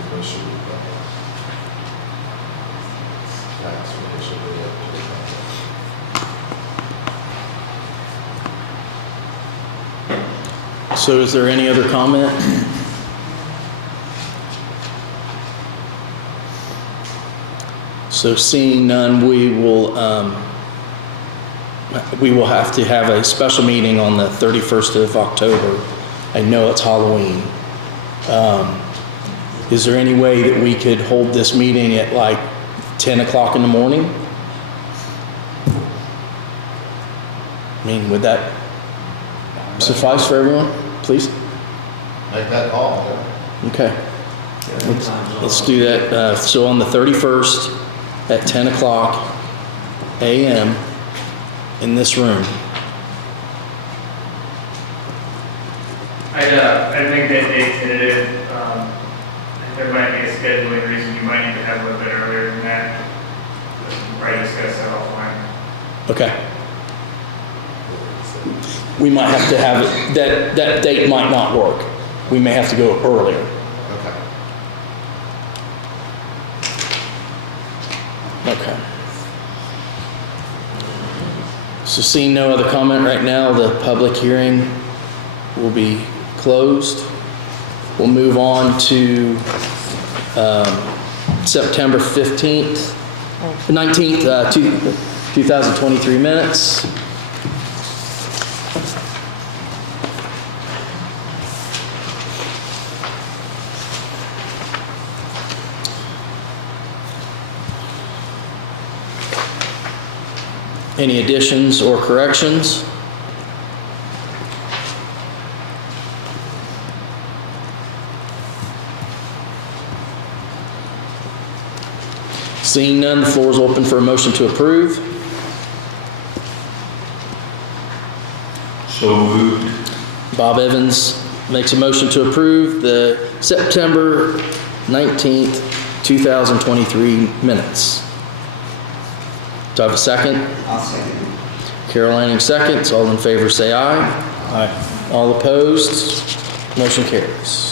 But should be, tax rate should be up to So is there any other comment? So seeing none, we will have to have a special meeting on the 31st of October. I know it's Halloween. Is there any way that we could hold this meeting at like 10 o'clock in the morning? I mean, would that suffice for everyone, please? make that call, yeah. Okay. Let's do that. So on the 31st at 10 o'clock a.m. in this room. I think that date's tentative. There might be a scheduling reason you might need to have a little bit earlier than that. We'll probably discuss that offline. Okay. We might have to have it, that date might not work. We may have to go earlier. Okay. Okay. So seeing no other comment right now, the public hearing will be closed. We'll move on to September 15th, 19th, 2023 minutes. Any additions or corrections? Seeing none, the floor is open for a motion to approve. So moved. Bob Evans makes a motion to approve the September 19th, 2023 minutes. Do I have a second? I'll second. Carol Lanning seconds. All in favor say aye. Aye. All opposed? Motion carries.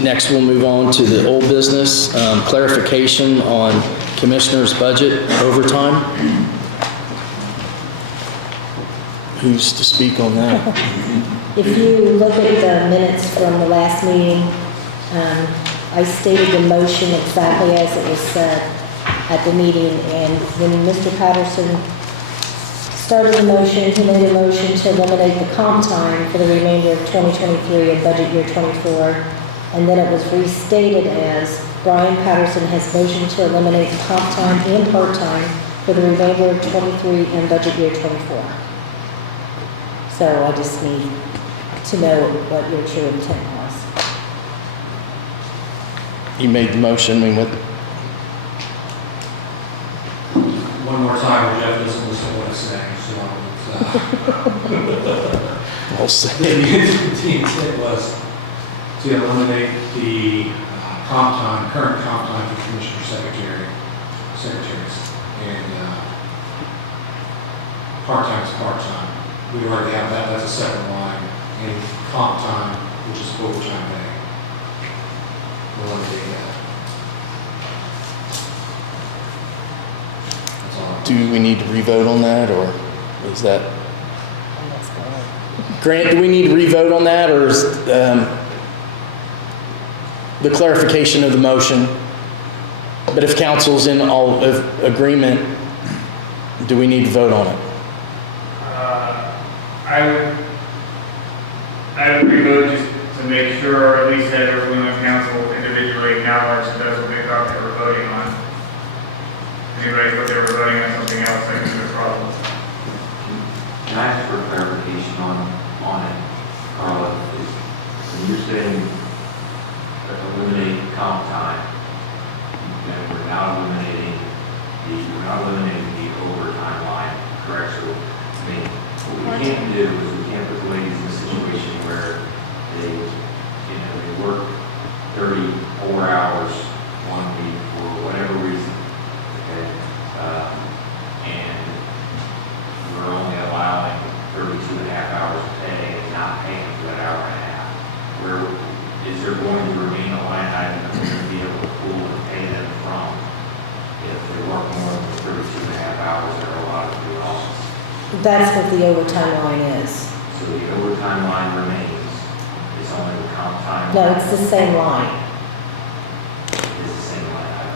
Next, we'll move on to the old business, clarification on Commissioner's budget overtime. Who's to speak on that? If you look at the minutes from the last meeting, I stated the motion exactly as it was said at the meeting, and when Mr. Patterson started the motion, he made a motion to eliminate the comp time for the remainder of 2023 and budget year 24, and then it was restated as Brian Patterson has motioned to eliminate the comp time and part-time for the remainder of 23 and budget year 24. So I just need to know what your true intent was. You made the motion, we went. One more time, Jeff doesn't listen to what I say, so I'll say. the intent was to eliminate the current comp time for commissioner secretaries, and part-time is part-time. We already have that, that's a separate line, and comp time, which is overtime pay. We'll eliminate that. That's all. Do we need to re-vote on that, or is that? Grant, do we need to re-vote on that, or is the clarification of the motion? But if council's in all of agreement, do we need to vote on it? I would revote just to make sure, or at least that everyone on council individually acknowledged that's what they thought they were voting on. Anybody thought they were voting on something else, that could be a problem. Can I ask for clarification on it, Carla? When you're saying eliminate comp time, and we're not eliminating the overtime line, correct? So, I mean, what we can't do is we can't put the ladies in a situation where they work 34 hours one week for whatever reason, okay? And we're only allowing 32 and a half hours a day and not paying for that hour and a half. Where is there going to remain a line item that we're going to be able to pull and pay them from if they work more than 32 and a half hours that are allowed to do in office? That's what the overtime line is. So the overtime line remains, it's only the comp time. No, it's the same line. It's the same line item.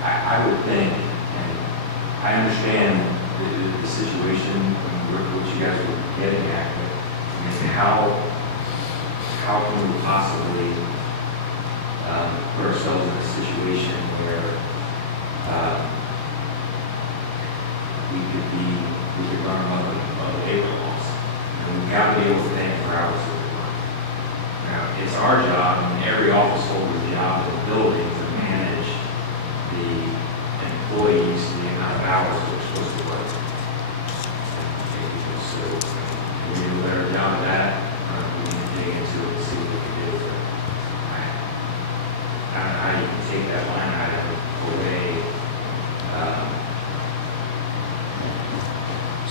I would think, and I understand the situation, what you guys were getting at, but I mean, how can we possibly put ourselves in a situation where we could run among the labor laws? And we've got to be able to pay for hours of work. Now, it's our job, and every office holder's job in the building to manage the employees, the amount of hours they're supposed to work.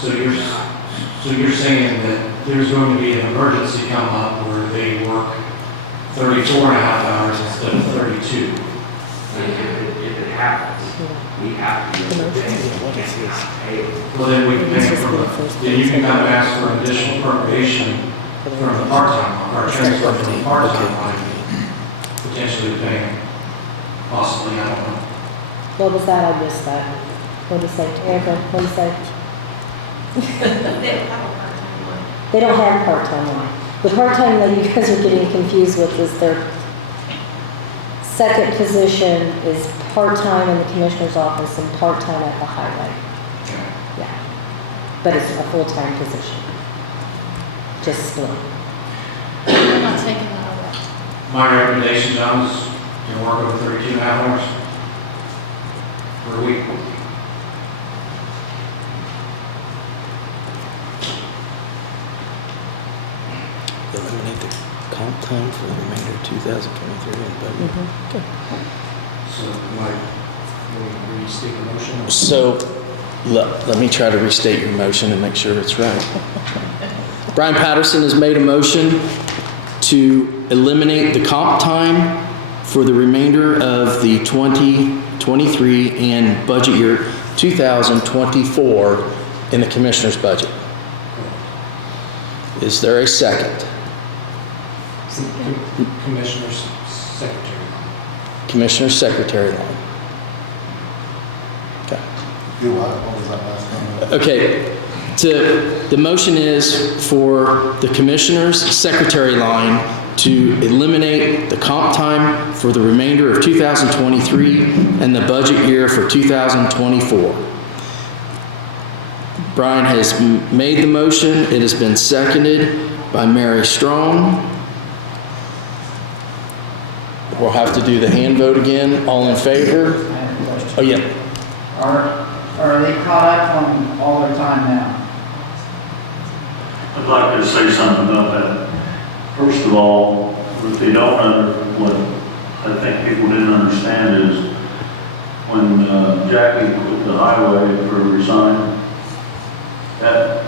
So you're saying that there's going to be an emergency come up where they work 34 and a half hours instead of 32? If it happens, we have to do it. Well, then we can pay then you can come and ask for an additional appropriation from the part-time, or transfer from the part-time line, potentially paying, possibly, I don't know. What was that? I missed that. What did you say, Erica? What did you say? They don't have part-time line. The part-time that you guys are getting confused with is their second position is part-time in the commissioner's office and part-time at the highway. Yeah. But it's a full-time position. Just split. I'm not taking that away. My recommendation, John, is you work over 32 and a half hours per week. Eliminate the comp time for the remainder of 2023 and budget. Okay. So, Mike, will you restate the motion? So, let me try to restate your motion and make sure it's right. Brian Patterson has made a motion to eliminate the comp time for the remainder of the 2023 and budget year 2024 in the commissioner's budget. Is there a second? Commissioner's secretary. Commissioner's secretary line. Okay. Do what was that last time? Okay. The motion is for the commissioner's secretary line to eliminate the comp time for the remainder of 2023 and the budget year for 2024. Brian has made the motion. It has been seconded by Mary Strong. We'll have to do the hand vote again. All in favor? I have a question. Oh, yeah. Are they caught up on all their time now? I'd like to say something about that. First of all, what they don't what I think people didn't understand is when Jackie quit the highway for resign, that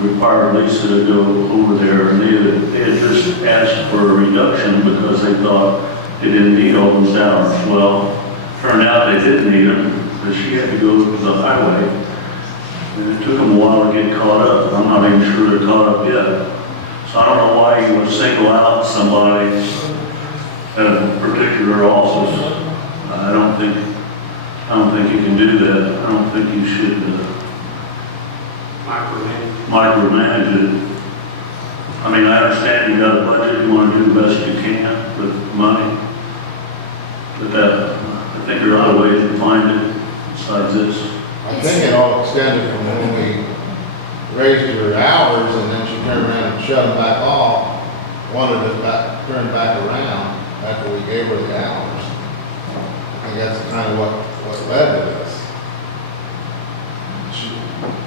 required Lisa to go over there, and they had just asked for a reduction because they thought they didn't need all those hours. Well, turned out they didn't need them, but she had to go to the highway. And it took them a while to get caught up. I'm not even sure they're caught up yet. So I don't know why you would single out somebody at a particular office. I don't think you can do that. I don't think you should micromanage it. I mean, I understand you got a budget, you want to do the best you can with money. But I think there are other ways to find it besides this. I think it all extended from when we raised her hours and then she turned around and shut them back off, wanted it back, turned back around after we gave her the hours. I think that's kind of what led to this.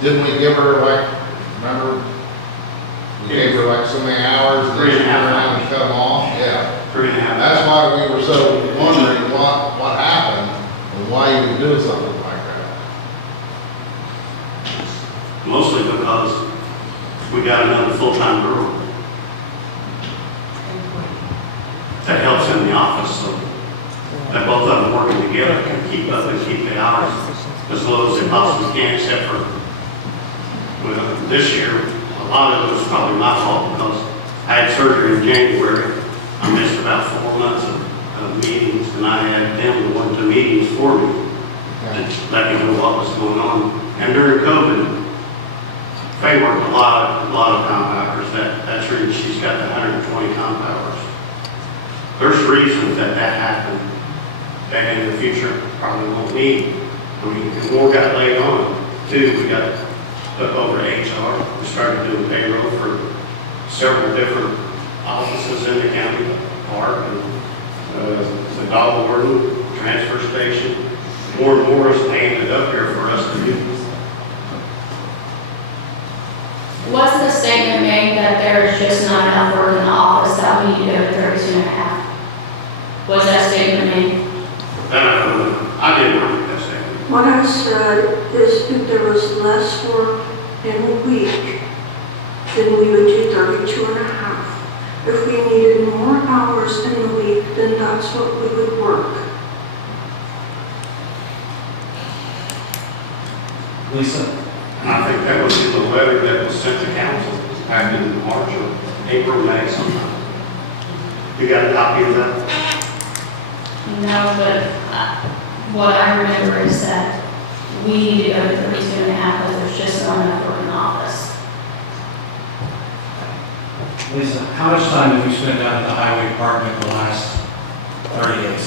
Didn't we give her like, remember, we gave her like so many hours and then she turned around and shut them off? Yeah. 3.5. That's why we were so wondering what happened and why you would do something like that. Mostly because we got another full-time girl that helps in the office, so that both of them working together can keep up and keep the hours as low as they possibly can, except for, well, this year, a lot of it was probably my fault because I had surgery in January. I missed about 4 months of meetings, and I had them to 1 to meetings for me to let me know what was going on. And during COVID, Faye worked a lot of comp hours. That's reason she's got the 120 comp hours. There's reasons that happened that in the future probably won't need. I mean, and more got laid on too. We got took over HR. We started doing payroll for several different offices in the county, park and the dog warden, transfer station. More and more is laying it up here for us to do. Wasn't a statement made that there's just not enough work in the office that we need to go to 32.5? Was that statement made? I didn't make that statement. What I said is if there was less work in a week, then we would do 32 and a half. If we needed more hours in the week, then that's what we would work. Lisa? And I think that was in the letter that was sent to council back in March or April, May sometime. You got a copy of that? No, but what I remember is that we need to go to 32 and a half because there's just not enough work in the office. Lisa, how much time have you spent down at the highway department in the last 30 days?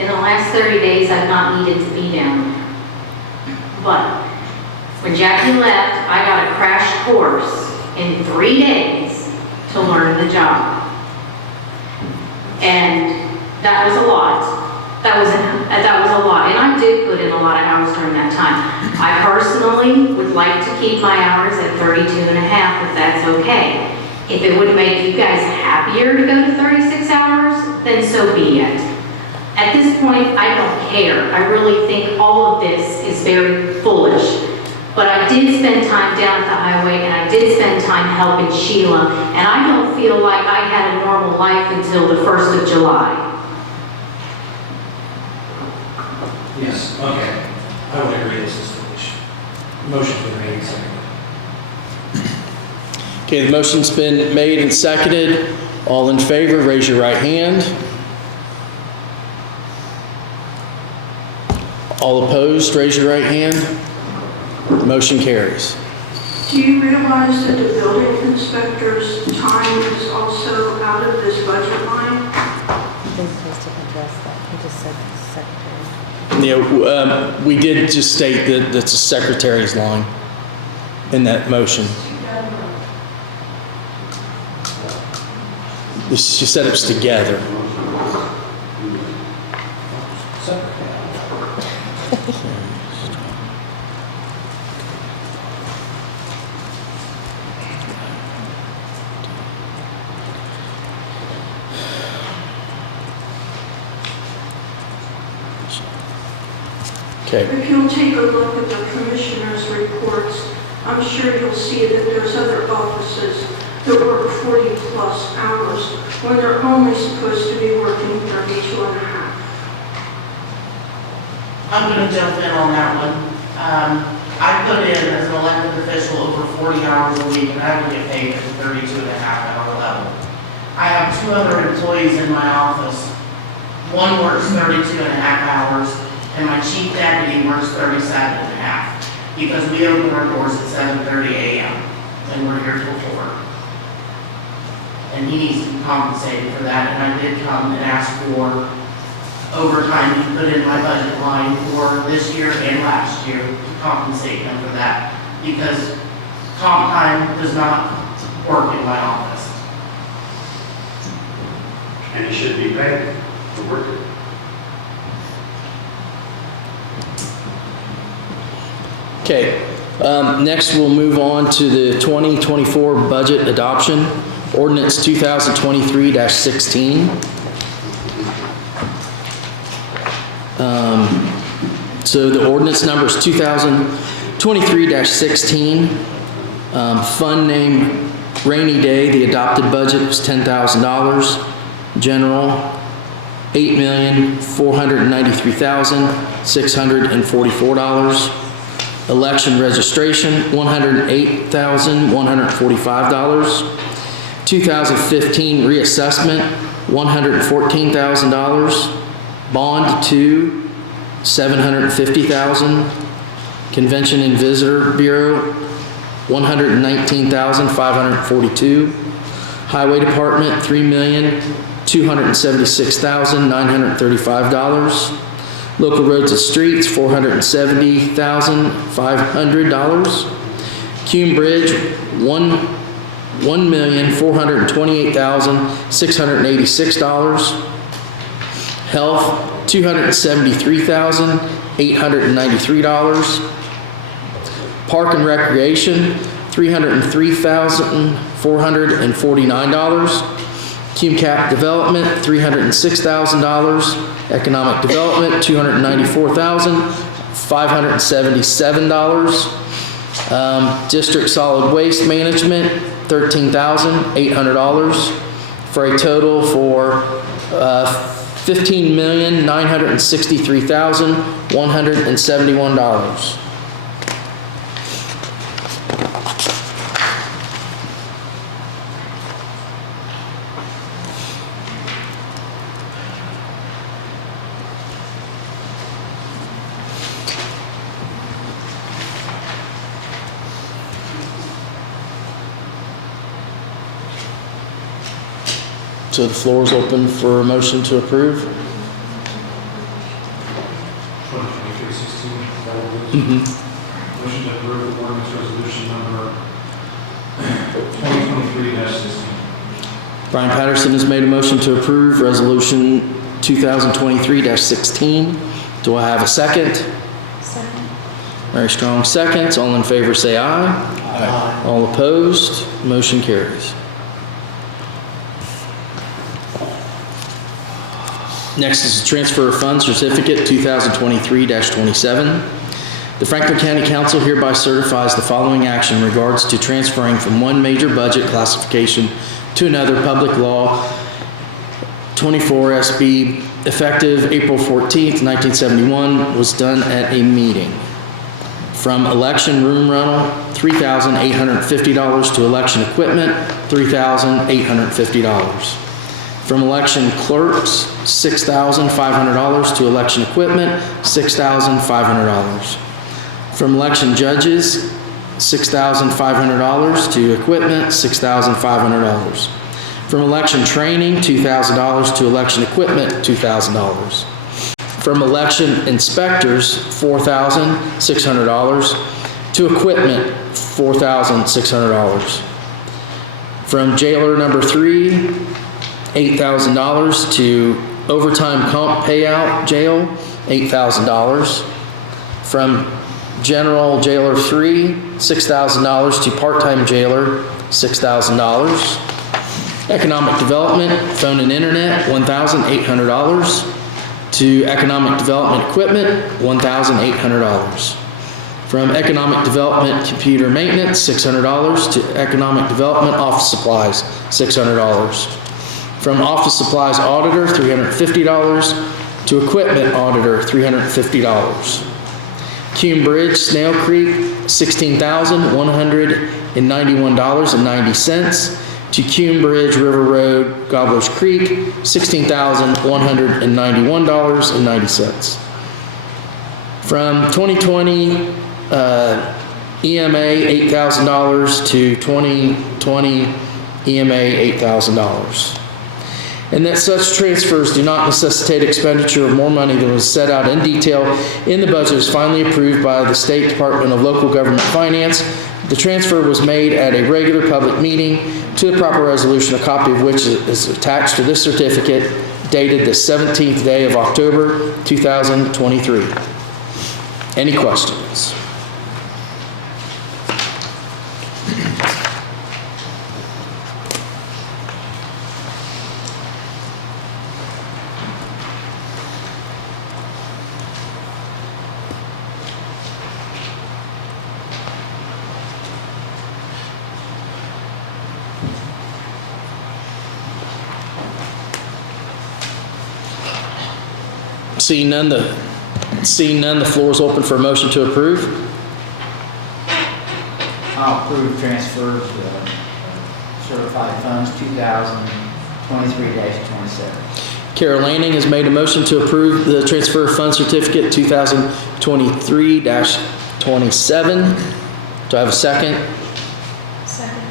In the last 30 days, I've not needed to be down there. But when Jackie left, I got a crash course in 3 days to learn the job. And that was a lot. That was a lot. And I did put in a lot of hours during that time. I personally would like to keep my hours at 32 and a half, if that's okay. If it would make you guys happier to go to 36 hours, then so be it. At this point, I don't care. I really think all of this is very foolish. But I did spend time down at the highway, and I did spend time helping Sheila, and I don't feel like I had a normal life until the 1st of July. Yes, okay. I would agree this is foolish. Motion's been made and seconded. Okay, the motion's been made and seconded. All in favor, raise your right hand. All opposed, raise your right hand. Motion carries. Do you realize that the building inspector's time is also out of this budget line? He didn't supposed to address that. He just said secretary. Yeah, we did just state that that's the secretary's line in that motion. She said it's together. Okay. If you'll take a look at the commissioner's reports, I'm sure you'll see that there's other offices that work 40+ hours when they're only supposed to be working 32 and a half. I'm going to jump in on that one. I put in as an elected official over 40 hours a week, and I only get paid at the 32 and a half hour level. I have 2 other employees in my office. One works 32 and a half hours, and my chief deputy works 37 and a half, because we open our doors at 7:30 a.m. and we're here till 4. And he needs to be compensated for that, and I did come and ask for overtime to put in my budget line for this year and last year to compensate him for that, because comp time does not work in my office. And he should be paid for working. Okay, next we'll move on to the 2024 budget adoption, ordinance 2023-16. So the ordinance number is 2023-16. Fund name rainy day, the adopted budget was $10,000. General, $8,493,644. Election registration, $108,145. 2015 reassessment, $114,000. Bond 2, $750,000. Convention and Visitor Bureau, $119,542. Highway Department, $3,276,935. Local Roads and Streets, $470,500. Cume Bridge, $1,428,686. Health, $273,893. Park and Recreation, $303,449. Cume Cap Development, $306,000. Economic Development, $294,577. District Solid Waste Management, $13,800 for a total for $15,963,171. So the floor is open for a motion to approve. 2023-16, is that what it is? Mm-hmm. Motion to approve the ordinance resolution number 2023-16. Brian Patterson has made a motion to approve resolution 2023-16. Do I have a second? Second. Very strong seconds. All in favor say aye. Aye. All opposed, motion carries. Next is the Transfer of Funds Certificate 2023-27. The Franklin County Council hereby certifies the following action in regards to transferring from one major budget classification to another. Public Law 24 SB, effective April 14th, 1971, was done at a meeting. From election room rental, $3,850 to election equipment, $3,850. From election clerks, $6,500 to election equipment, $6,500. From election judges, $6,500 to equipment, $6,500. From election training, $2,000 to election equipment, $2,000. From election inspectors, $4,600 to equipment, $4,600. From jailer number 3, $8,000 to overtime comp payout jail, $8,000. From general jailer 3, $6,000 to part-time jailer, $6,000. Economic development, phone and internet, $1,800 to economic development equipment, $1,800. From economic development computer maintenance, $600 to economic development office supplies, $600. From office supplies auditor, $350 to equipment auditor, $350. Cume Bridge, Snail Creek, $16,191.90 to Cume Bridge, River Road, Gobblers Creek, $16,191.90. From 2020 EMA, $8,000 to 2020 EMA, $8,000. And that such transfers do not necessitate expenditure of more money than was set out in detail in the budget is finally approved by the State Department of Local Government Finance. The transfer was made at a regular public meeting to the proper resolution, a copy of which is attached to this certificate dated the 17th day of October, 2023. Any questions? Seeing none, the floor is open for a motion to approve. I'll approve transfers of certified funds 2023-27. Carol Lanning has made a motion to approve the transfer of funds certificate 2023-27. Do I have a second? Second.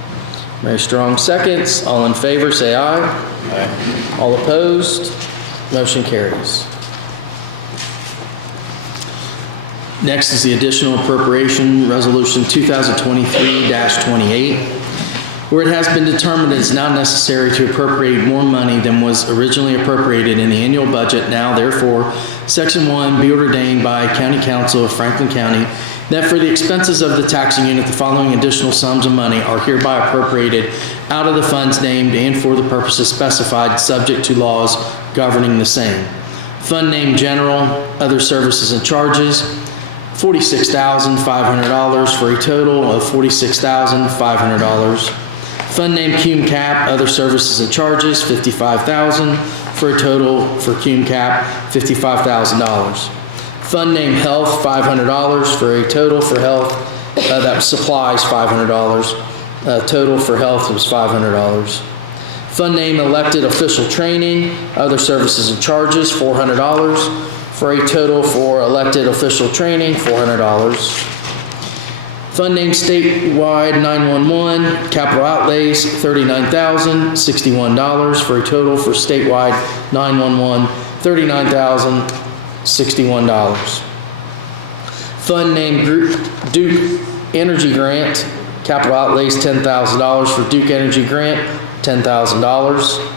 Very strong seconds. All in favor say aye. Aye. All opposed? Motion carries. Next is the additional appropriation resolution 2023-28, where it has been determined it is now necessary to appropriate more money than was originally appropriated in the annual budget. Now, therefore, Section 1 be ordained by County Council of Franklin County that for the expenses of the taxing unit, the following additional sums of money are hereby appropriated out of the funds named and for the purposes specified, subject to laws governing the same. Fund name general, other services and charges, $46,500 for a total of $46,500. Fund name Cume Cap, other services and charges, $55,000 for a total for Cume Cap, $55,000. Fund name Health, $500 for a total for health, that was supplies, $500. Total for health was $500. Fund name Elected Official Training, other services and charges, $400 for a total for elected official training, $400. Fund name Statewide 911, capital outlays, $39,061 for a total for statewide 911, $39,061. Fund name Duke Energy Grant, capital outlays $10,000 for Duke Energy Grant, $10,000.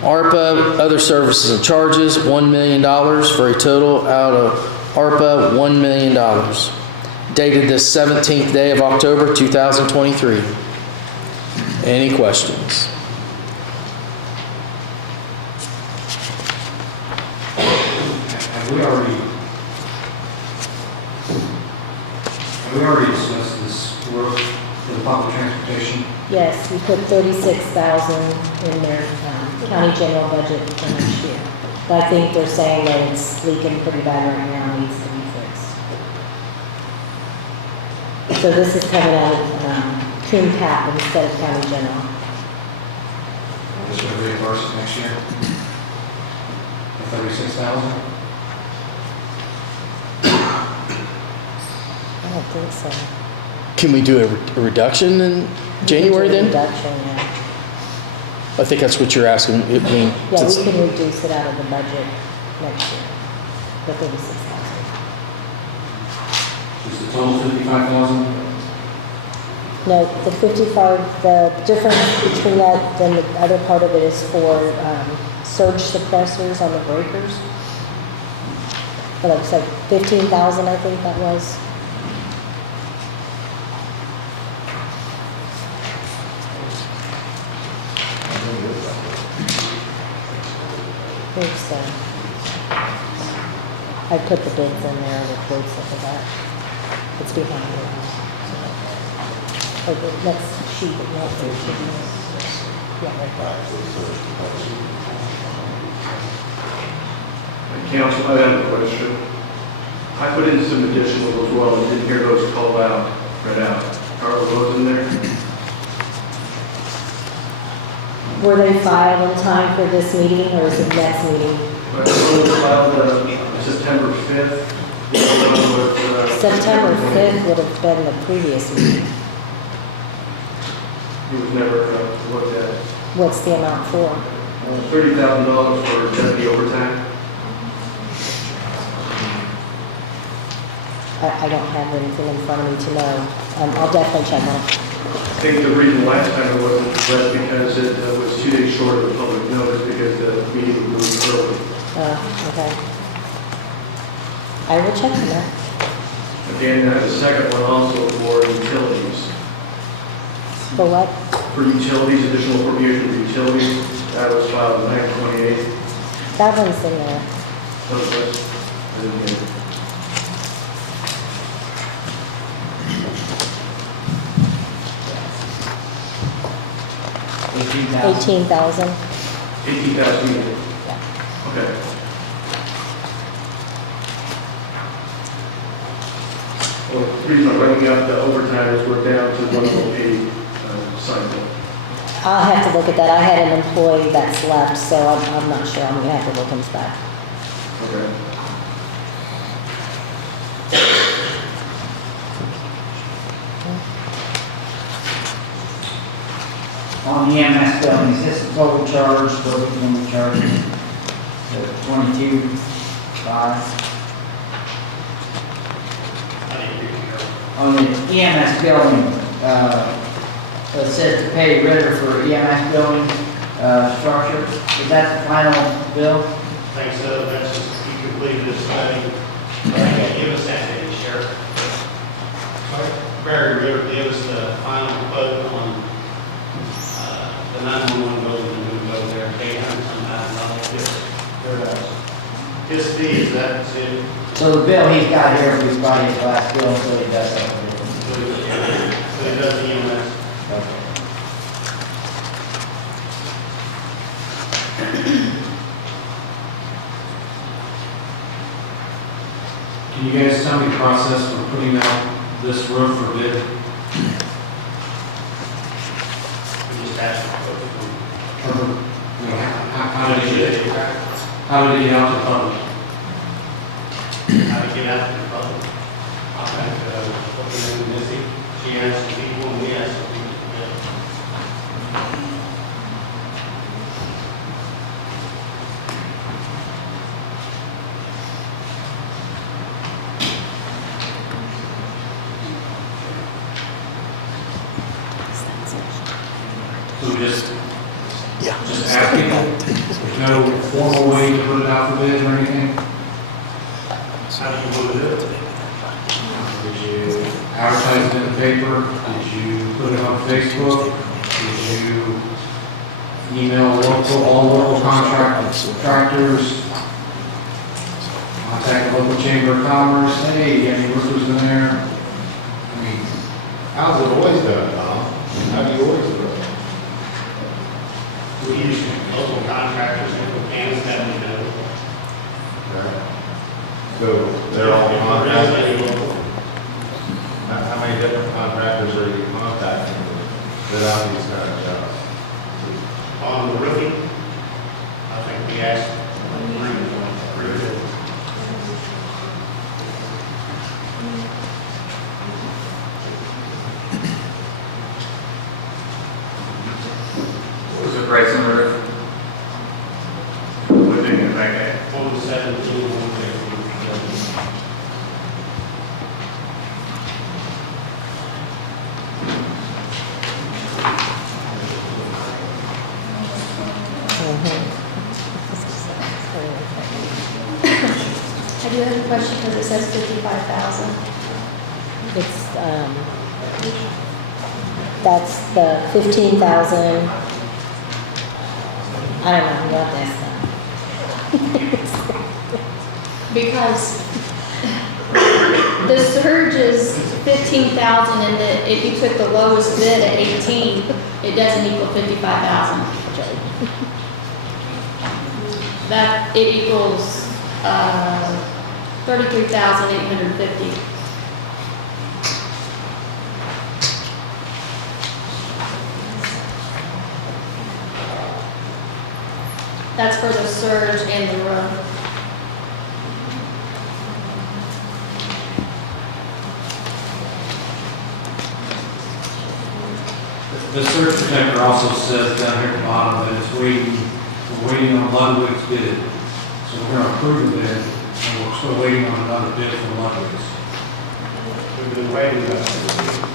ARPA, other services and charges, $1 million for a total out of ARPA, $1 million. Dated this 17th day of October, 2023. Any questions? Have we already discussed this work for the public transportation? Yes, we put 36,000 in their county general budget for next year. But I think they're saying that it's leaking pretty bad right now, needs to be fixed. So this is coming out of Cume Cap instead of county general. This will reimburse it next year? The 36,000? I don't think so. Can we do a reduction in January then? Reduction, yeah. I think that's what you're asking. I mean, Yeah, we can reduce it out of the budget next year, the 36,000. Is the total 55,000? No, the 55, the difference between that and the other part of it is for surge suppressors on the breakers. It looks like 15,000, I think that was. Here's I put the bids in there, the quotes of that. It's behind it. Oh, the next sheet, not there, should be. Yeah, right there. Council, I have a question. I put in some additional as well, and didn't hear those called out, read out. Are those in there? Were they filed in time for this meeting or is it next meeting? But those filed September 5th. September 5th would have been the previous meeting. It was never looked at. What's the amount for? $30,000 for deputy overtime. I don't have anything in front of me to know. I'll definitely check on it. I think the reason last time it wasn't addressed because it was 2 days short of the public notice because the meeting was moved early. Okay. I will check on that. Again, the second one also for utilities. For what? For utilities, additional appropriation for utilities, that was filed 9/28. That one's in there. So that's, I didn't hear it. $18,000. 18,000. Okay. Well, the reason I'm bringing up the overtime is we're down to 108 cycle. I'll have to look at that. I had an employee that's left, so I'm not sure. I'm gonna have to look into that. Okay. On the EMS building, is this the total charge, what are we going to charge? The 22.5? On the EMS building, it says to pay Ritter for EMS building, structure, is that the final bill? I think so, that's just, he completed his study. Give us that, Sheriff. Barry Ritter gave us the final quote on the 911 building, and we go there, $800 some $1,000. His fee, is that it? So the bill he's got here, if we buy his last bill, so he does something. So it does the EMS. Can you guys tell me the process for putting out this roof for bid? We just asked for How did it get out to the public? how to get out to the public. I think, what the name is, Missy, she asked the people, and we asked the people. So just ask people, there's no formal way to put it out for bid or anything? How do you want to do it? Did you advertise it in the paper? Did you put it on Facebook? Did you email all local contractors? Contact the local chamber of commerce, hey, any roofers in there? I mean, How's it always done, Tom? How do you always do it? We use local contractors and companies that we know. Okay. So they're all contractors? How many different contractors are you contacting that on these kind of jobs? On the roofing, I think we asked three. What was the price on the roof? What did it back at? 117, 150. I do have a question because it says 55,000. It's, that's the 15,000. I don't know what that's Because the surge is 15,000 and if you took the lowest bid at 18, it doesn't equal 55,000. That, it equals, 33,850. That's for the surge and the roof. The search protector also says down here at the bottom that it's waiting, we're waiting on Ludwig's bid. So we're going to approve the bid, and we're still waiting on another bid from Ludwig's. We've been waiting about it.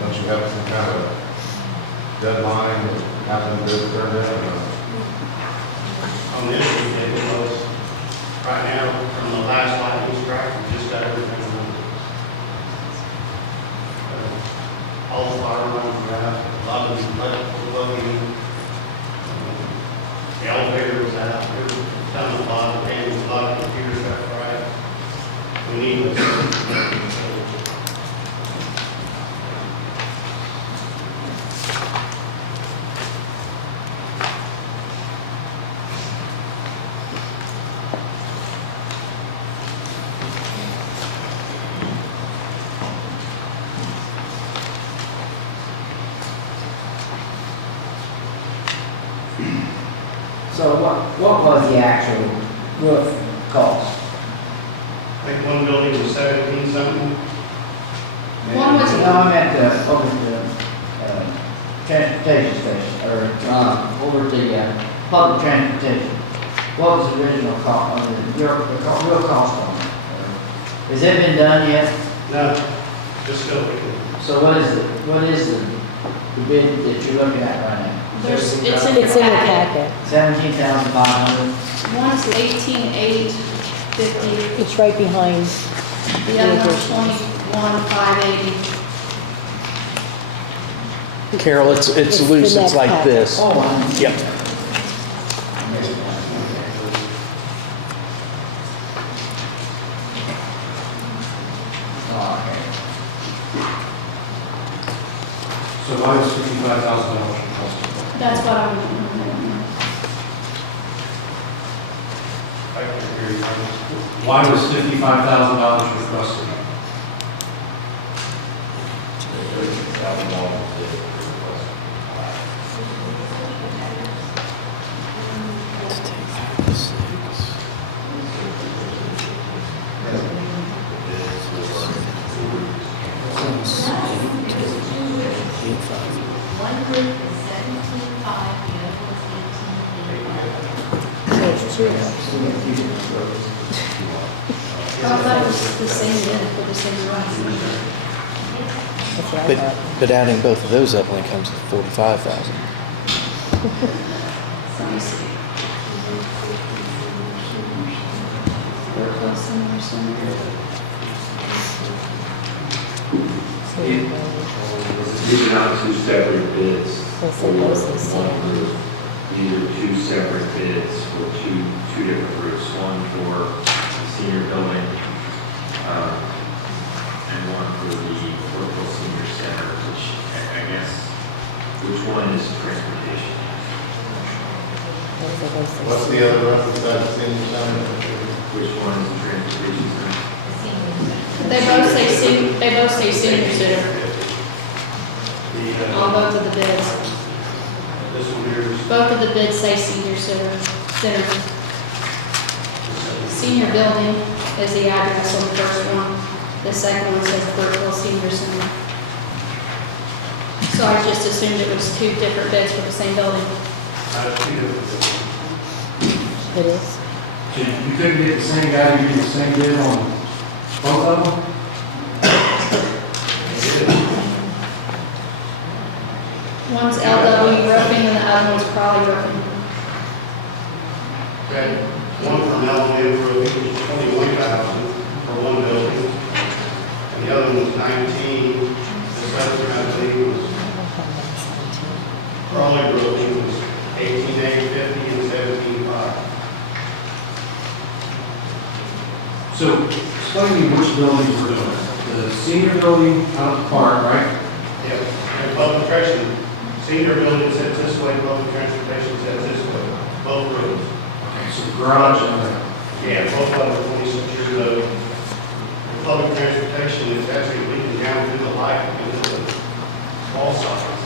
Don't you have some kind of deadline that happens to turn down? On this, we did the lowest, right now, from the last lightning strike, we just got everything on. All the fire lines were out, a lot of them electrical loading. The elevator was out, there was a ton of a lot of things, a lot of computer stuff, right? We need this. So what was the actual roof cost? I think one building was 17 something. One was- No, I meant over the transportation station, or over the public transportation. What was the original cost, the real cost on it? Has it been done yet? No, just still waiting. So what is the bid that you're looking at right now? It's in your It's in the packet. packet. 17,500. One's 18,850. It's right behind. The other one's 21,580. Carol, it's loose, it's like this. Yep. So why is $55,000 requested? That's what I'm. I can hear you. Why was $55,000 requested? One group is 17,500, the other one's 18,800. I thought it was the same bid for the same run. But adding both of those up only comes to 45,000. Let me see. We're close somewhere. These are not two separate bids for one group. These are two separate bids for two different groups. One for the senior building and one for the Brookville Senior Center, which I guess, which one is transportation? What's the other reference that senior center? Which one is the transportation center? They both say senior center on both of the bids. Both of the bids say senior center. Senior building is the address on the first one. The second one says Brookville Senior Center. So I just assumed it was two different bids for the same building. It is. You couldn't get the same guy to do the same bid on both of them? One's LW roofing and the other one's Crawley roofing. Okay, one from LW Roofing was 21,000 for one building, and the other one was 19. This other company was Crawley Roofing was 18,850 and 17,500. So explain to me which buildings we're doing. The senior building out of the park, right? Yeah, and public transportation, senior building says this way, public transportation says this way, both roads. Okay, so the garage and the, Yeah, both of them are 26 years old. Public transportation is actually leading down to the light into the wall sockets.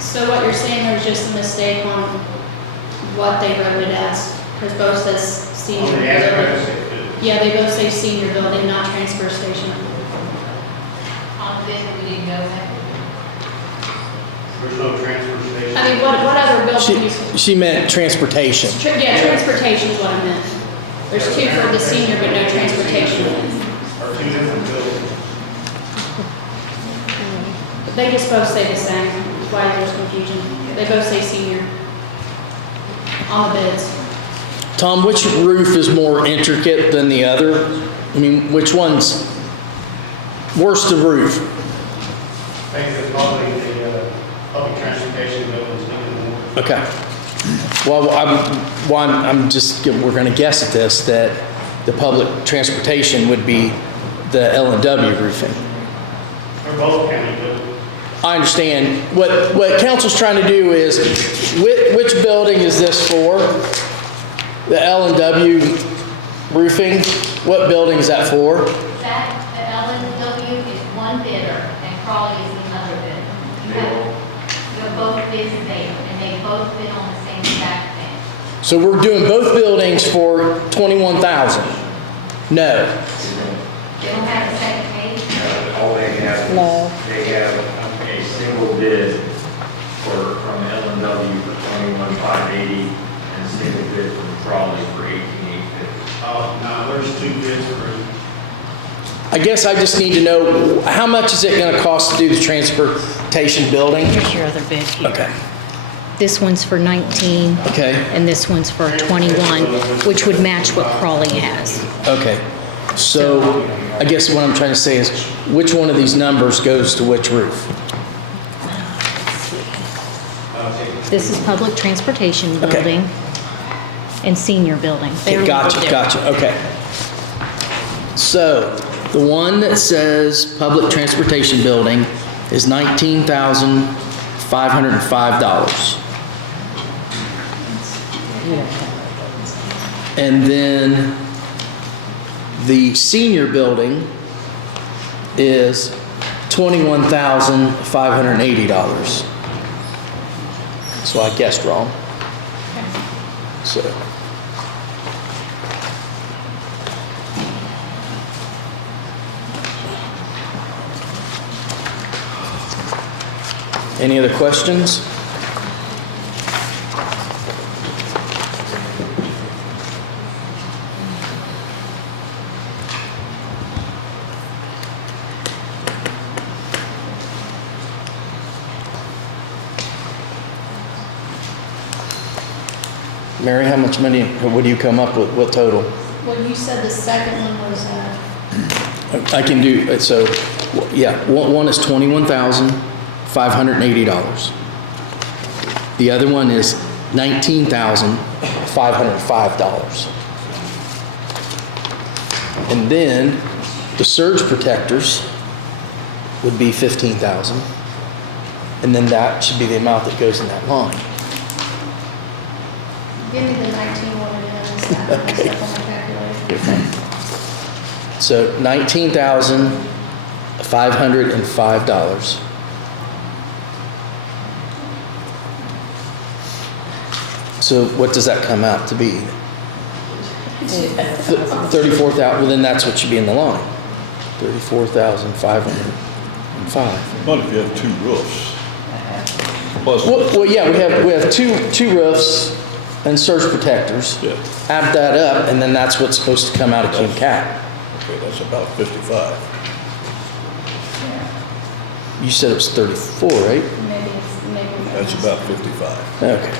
So what you're saying, there's just a mistake on what they wrote it as, because both says senior On the building. address, Yeah, they both say senior building, not transfer station. On the bid, we didn't know that. there's no transfer station. I mean, what other building you? She meant transportation. Yeah, transportation is what I meant. There's two for the senior, but no transportation. Are two different buildings. But they just both say the same, that's why there's confusion. They both say senior on the bids. Tom, which roof is more intricate than the other? I mean, which one's worst of roof? I think it's probably the public transportation buildings needed more. Okay. Well, we're going to guess at this, that the public transportation would be the L&W roofing. They're both county buildings. I understand. What council's trying to do is, which building is this for? The L&W roofing? What building is that for? That, the L&W is one bidder, and Crawley is another bidder. You have both bids there, and they both bid on the same exact thing. So we're doing both buildings for 21,000? No. They don't have the second page? All they have is, No. they have a single bid from L&W for 21,580 and a single bid from Crawley for 18,850. Oh, no, there's two bids for I guess I just need to know, how much is it going to cost to do the transportation building? Here's your other bid here. Okay. This one's for 19. Okay. And this one's for 21, which would match what Crawley has. Okay. So I guess what I'm trying to say is, which one of these numbers goes to which roof? This is public transportation building and senior building. They're a little Gotcha, different. gotcha, okay. So, the one that says public transportation building is $19,505. And then the senior building is $21,580. So I guessed wrong. So. Any other questions? Mary, how much money, what do you come up with, what total? Well, you said the second one was, I can do, so, yeah, one is $21,580. The other one is $19,505. And then the surge protectors would be $15,000. And then that should be the amount that goes in that line. give me the 19 one again, and stack my stuff on my calculator. So $19,505. So what does that come out to be? 34,000, well then that's what should be in the line. 34,505. But if you have two roofs. Well, yeah, we have two roofs and surge protectors. Yeah. Add that up, and then that's what's supposed to come out of King Cap. Okay, that's about 55. You said it was 34, right? Maybe. That's about 55. Okay.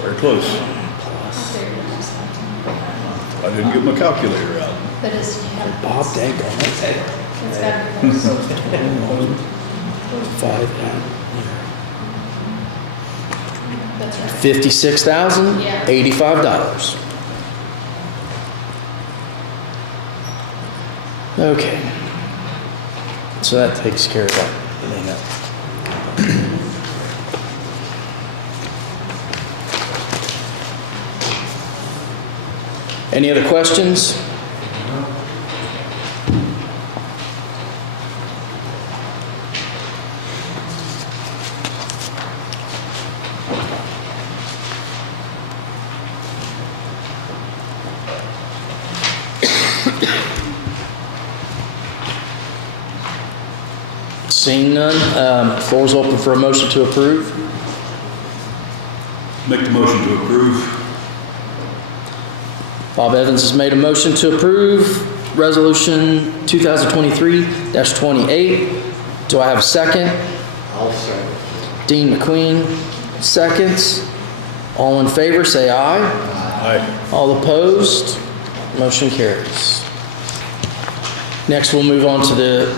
Very close. I didn't get my calculator out. But it's, Bob daggone it's got to be close. 5, That's right. $56,085. Okay. So that takes care of that. Any other questions? Seeing none, floor is open for a motion to approve. Make the motion to approve. Bob Evans has made a motion to approve Resolution 2023-28. Do I have a second? I'll second. Dean McQueen, seconds. All in favor, say aye. Aye. All opposed, motion carries. Next, we'll move on to the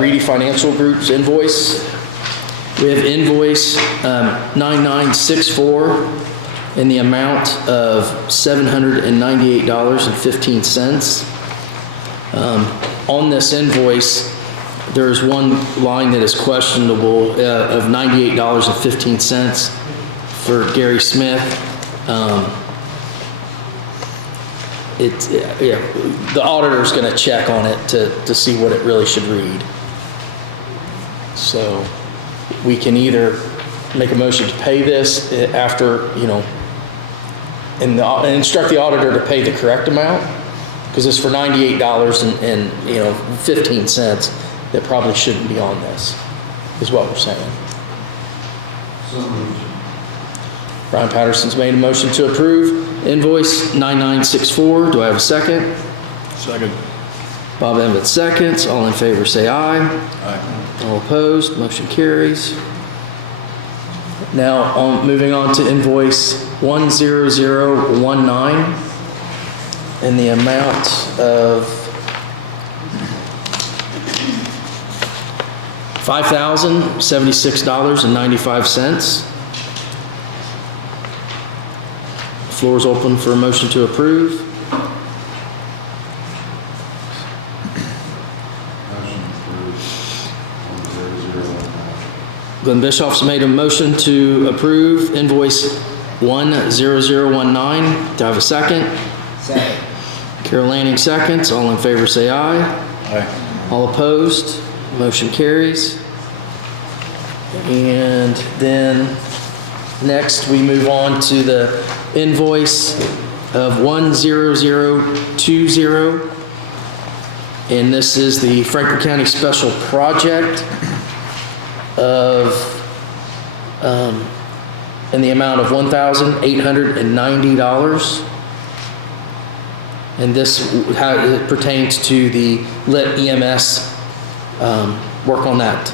Reedy Financial Group's invoice. We have invoice 9964 in the amount of $798.15. On this invoice, there is one line that is questionable of $98.15 for Gary Smith. The auditor's going to check on it to see what it really should read. So we can either make a motion to pay this after, and instruct the auditor to pay the correct amount, because it's for $98.15 that probably shouldn't be on this, is what we're saying. So moved. Brian Patterson's made a motion to approve invoice 9964. Do I have a second? Second. Bob Evans seconds. All in favor say aye. Aye. All opposed, motion carries. Now, moving on to invoice 10019 in the amount of $5,076.95. Floor is open for a motion to approve. Glenn Bischoff's made a motion to approve invoice 10019. Do I have a second? Second. Carol Lanning seconds. All in favor say aye. Aye. All opposed? Motion carries. And then next we move on to the invoice of 10020. And this is the Franklin County Special Project of in the amount of $1,890. And this how it pertains to the lit EMS work on that.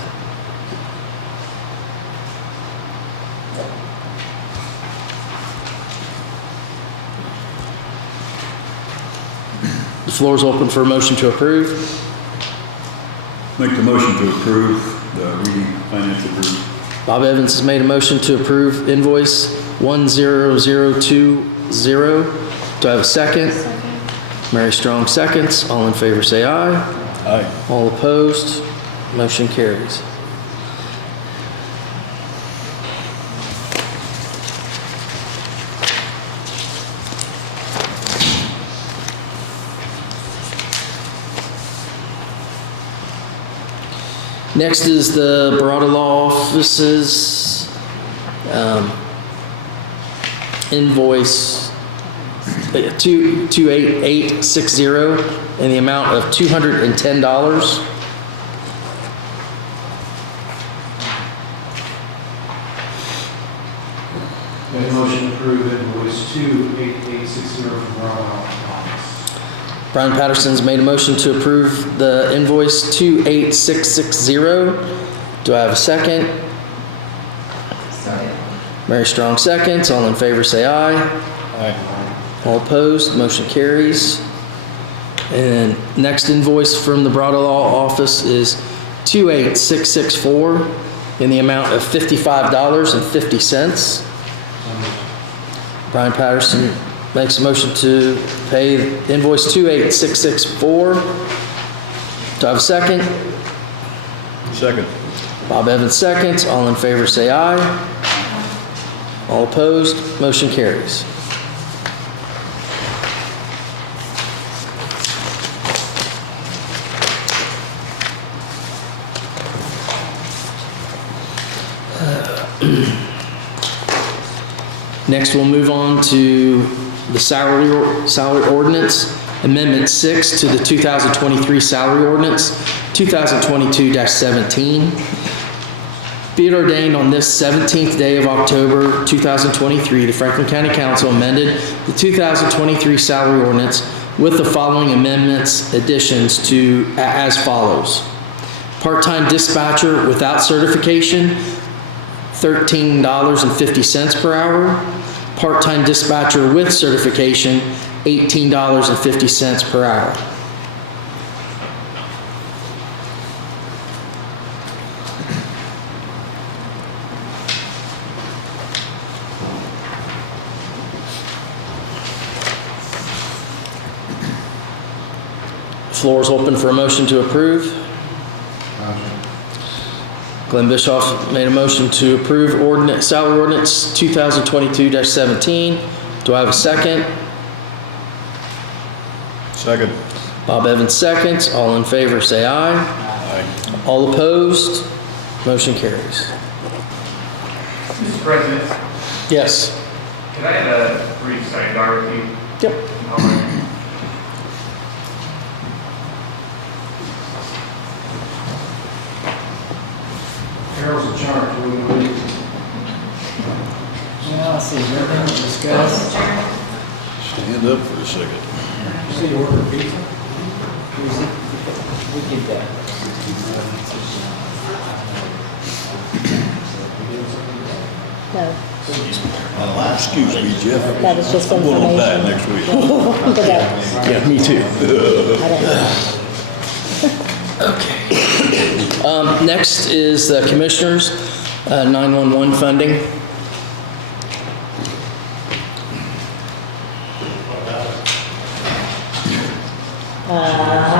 The floor is open for a motion to approve. Make the motion to approve the reading financial review. Bob Evans has made a motion to approve invoice 10020. Do I have a second? Second. Mary Strong seconds. All in favor say aye. Aye. All opposed? Motion carries. Next is the Barada Law Office's invoice 28860 in the amount of $210. Make a motion to approve invoice 28860 from Barada Office. Brian Patterson's made a motion to approve the invoice 28660. Do I have a second? Second. Mary Strong seconds. All in favor say aye. Aye. All opposed, motion carries. And next invoice from the Barada Law Office is 28664 in the amount of $55.50. Brian Patterson makes a motion to pay invoice 28664. Do I have a second? Second. Bob Evans seconds. All in favor say aye. All opposed, motion carries. Next, we'll move on to the salary ordinance, Amendment 6 to the 2023 salary ordinance, 2022-17. Be it ordained on this 17th day of October 2023, the Franklin County Council amended the 2023 salary ordinance with the following amendments, additions to as follows. Part-time dispatcher without certification, $13.50 per hour. Part-time dispatcher with certification, $18.50 per hour. Floor is open for a motion to approve. Glenn Bischoff made a motion to approve salary ordinance 2022-17. Do I have a second? Second. Bob Evans seconds. All in favor say aye. Aye. All opposed? Motion carries. Mr. President, Yes. can I have a brief sidebar with you? Yep. Carol's in charge, what do we do? Well, let's see, everything to discuss. Stand up for a second. You say you ordered pizza? We did that. No, Excuse me, Jeff. that was just I'm going on that information. next week. Good luck. Yeah, me too. I don't know. Next is the Commissioners, 911 funding. I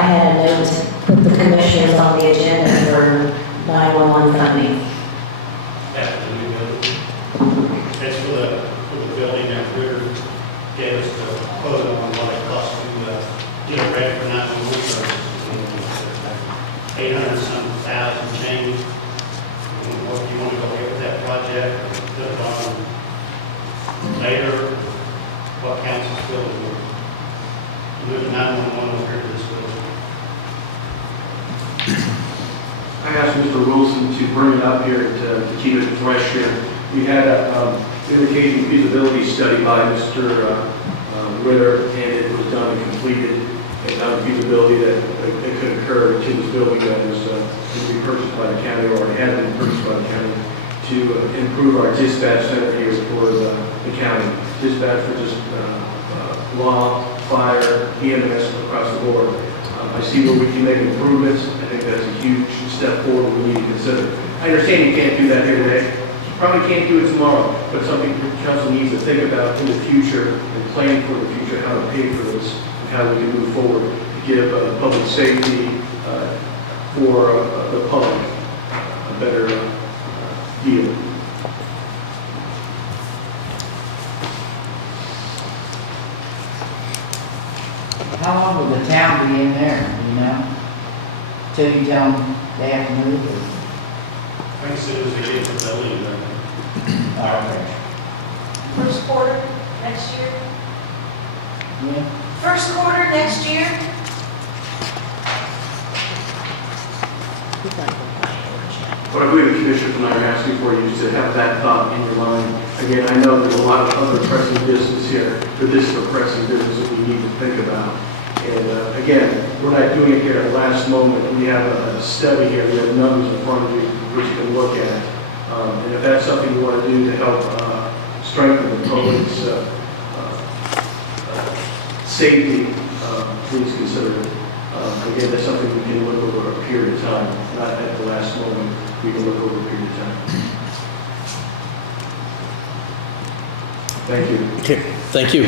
had a note to put the commissioners on the agenda for 911 funding. That's the new building. That's for the building that Ritter gave us the quote on what it costs to get it ready for 911 services. 800-some thousand change. What do you want to go ahead with that project or put it on later? What council's feeling with moving 911 over here to this building? I asked Mr. Wilson to bring it up here to keep it fresh here. We had a indicating feasibility study by Mr. Ritter, and it was done and completed. It done feasibility that it could occur to this building that is to be purchased by the county, or it has been purchased by the county, to improve our dispatch center here for the county. Dispatch for just law, fire, EMS across the board. I see where we can make improvements. I think that's a huge step forward we need to consider. I understand you can't do that here today. You probably can't do it tomorrow, but something the council needs to think about in the future and plan for the future, how to pay for this and how we can move forward to give public safety for the public a better deal. How long will the town be in there, do you know? Till you tell them they have to move? I think as soon as they get the building, Okay. First quarter next year? Yeah. First quarter next year? What I believe the commissioners and I are asking for you is to have that thought in your mind. Again, I know there's a lot of other pressing business here, but this is a pressing business that we need to think about. And again, we're not doing it here at the last moment. We have a study here, we have numbers in front of you which you can look at. And if that's something you want to do to help strengthen the public's safety, please consider it. Again, that's something we can look over a period of time, not at the last moment. We can look over a period of time. Thank you. Okay, thank you.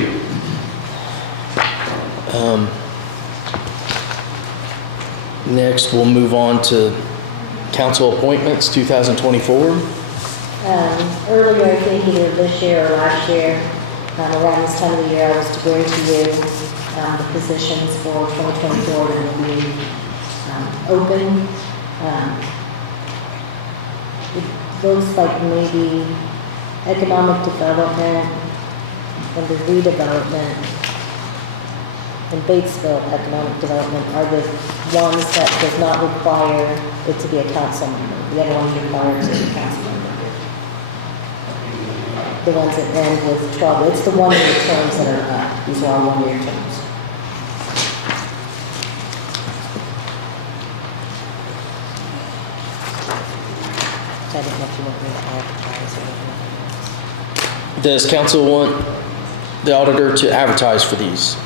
Next, we'll move on to council appointments, 2024. Earlier, I think either this year or last year, around this time of the year, I was to bring to you the positions for 2024 that will be open. It looks like maybe economic development and the redevelopment and Batesville economic development are the ones that does not require it to be a council member. The other ones require it to be a council member. The ones that end with 12, it's the one-year terms that are up. These are all one-year terms. I didn't know if you want me to advertise or anything. Does council want the auditor to advertise for these?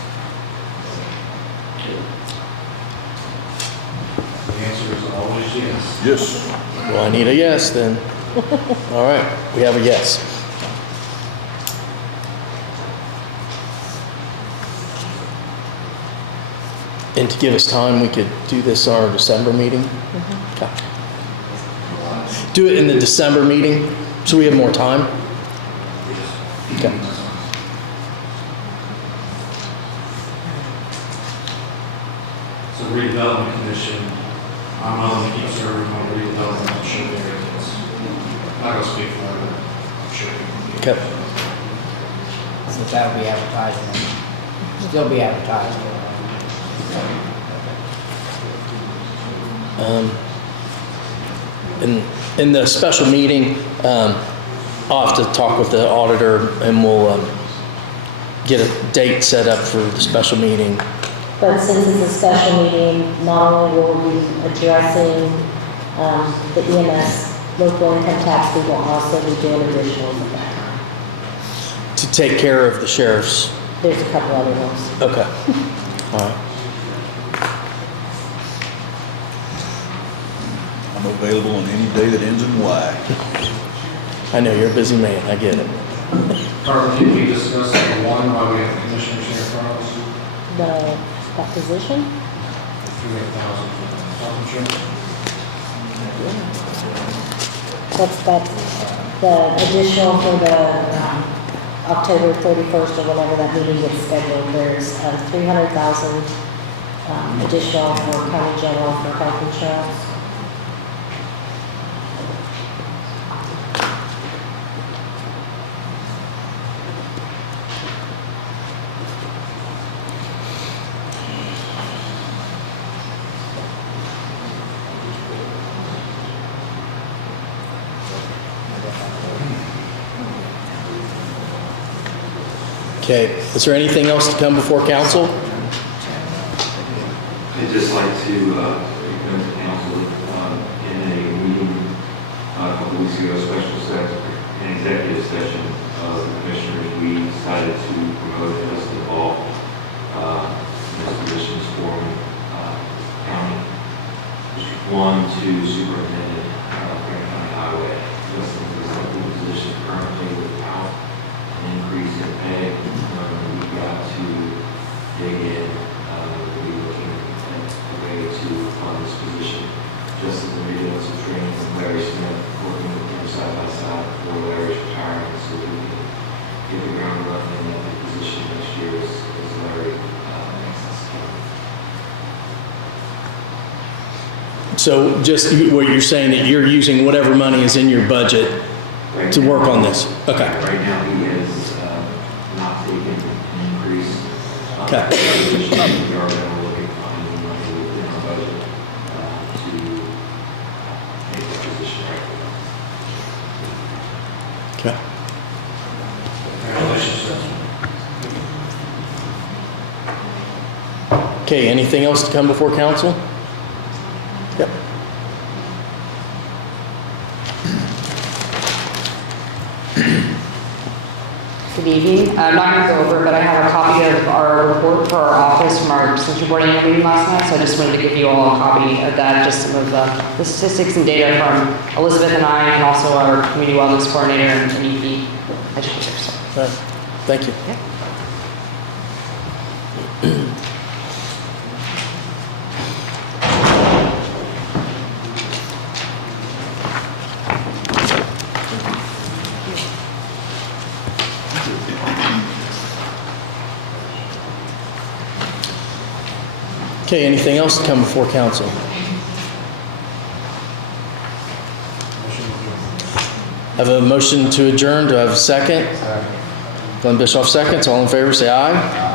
The answer is always yes. Yes. Well, I need a yes then. All right, we have a yes. And to give us time, we could do this on our December meeting? Okay. Do it in the December meeting, so we have more time? Okay. So redevelopment commission, I'm not going to keep serving on redevelopment, I'm sure there is. I'm not going to speak for it, but I'm sure. Okay. So that'll be advertised, still be advertised. In the special meeting, I'll have to talk with the auditor and we'll get a date set up for the special meeting But since it's a special meeting, not only will we be addressing the EMS local income tax, we will also be doing additionals at that time. To take care of the sheriff's. There's a couple other ones. Okay. All right. I'm available on any day that ends in Y. I know, you're a busy man, I get it. Carmen, can we discuss the one while we have the commissioners here in front of us? That position? 3,000 for health insurance? That's the additional for the October 31st or whenever that meeting gets scheduled. There's 300,000 additional for county general for health insurance. Okay, is there anything else to come before council? I'd just like to recommend the council in a meeting a couple weeks ago, an executive session of the commissioners, we decided to promote Justin Ball in his positions for county District 1 to superintendent Franklin County Highway. Justin is in a position currently without an increase in pay. We got to dig in, we'll be looking at a way to fund this position. Just as we did some training from Larry Smith, working with him side by side before Larry's retiring, so we can get the ground running in the position next year as Larry makes us count. So just what you're saying, that you're using whatever money is in your budget to work on this? Okay. Right now, he has not taken an increase. Okay. We are going to look at finding money within our budget to make that position right. Okay. Okay, anything else to come before council? Yep. Good evening. I'm not going to go over it, but I have a copy of our report for our office from our central board annual meeting last night, so I just wanted to give you all a copy of that, just some of the statistics and data from Elizabeth and I, and also our community wellness coordinator and EP educator. So. Thank you. Okay. Okay, anything else to come before council? Have a motion to adjourn. Do I have a second? Glenn Bischoff seconds. All in favor say aye.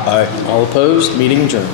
Aye. All opposed? Meeting adjourned.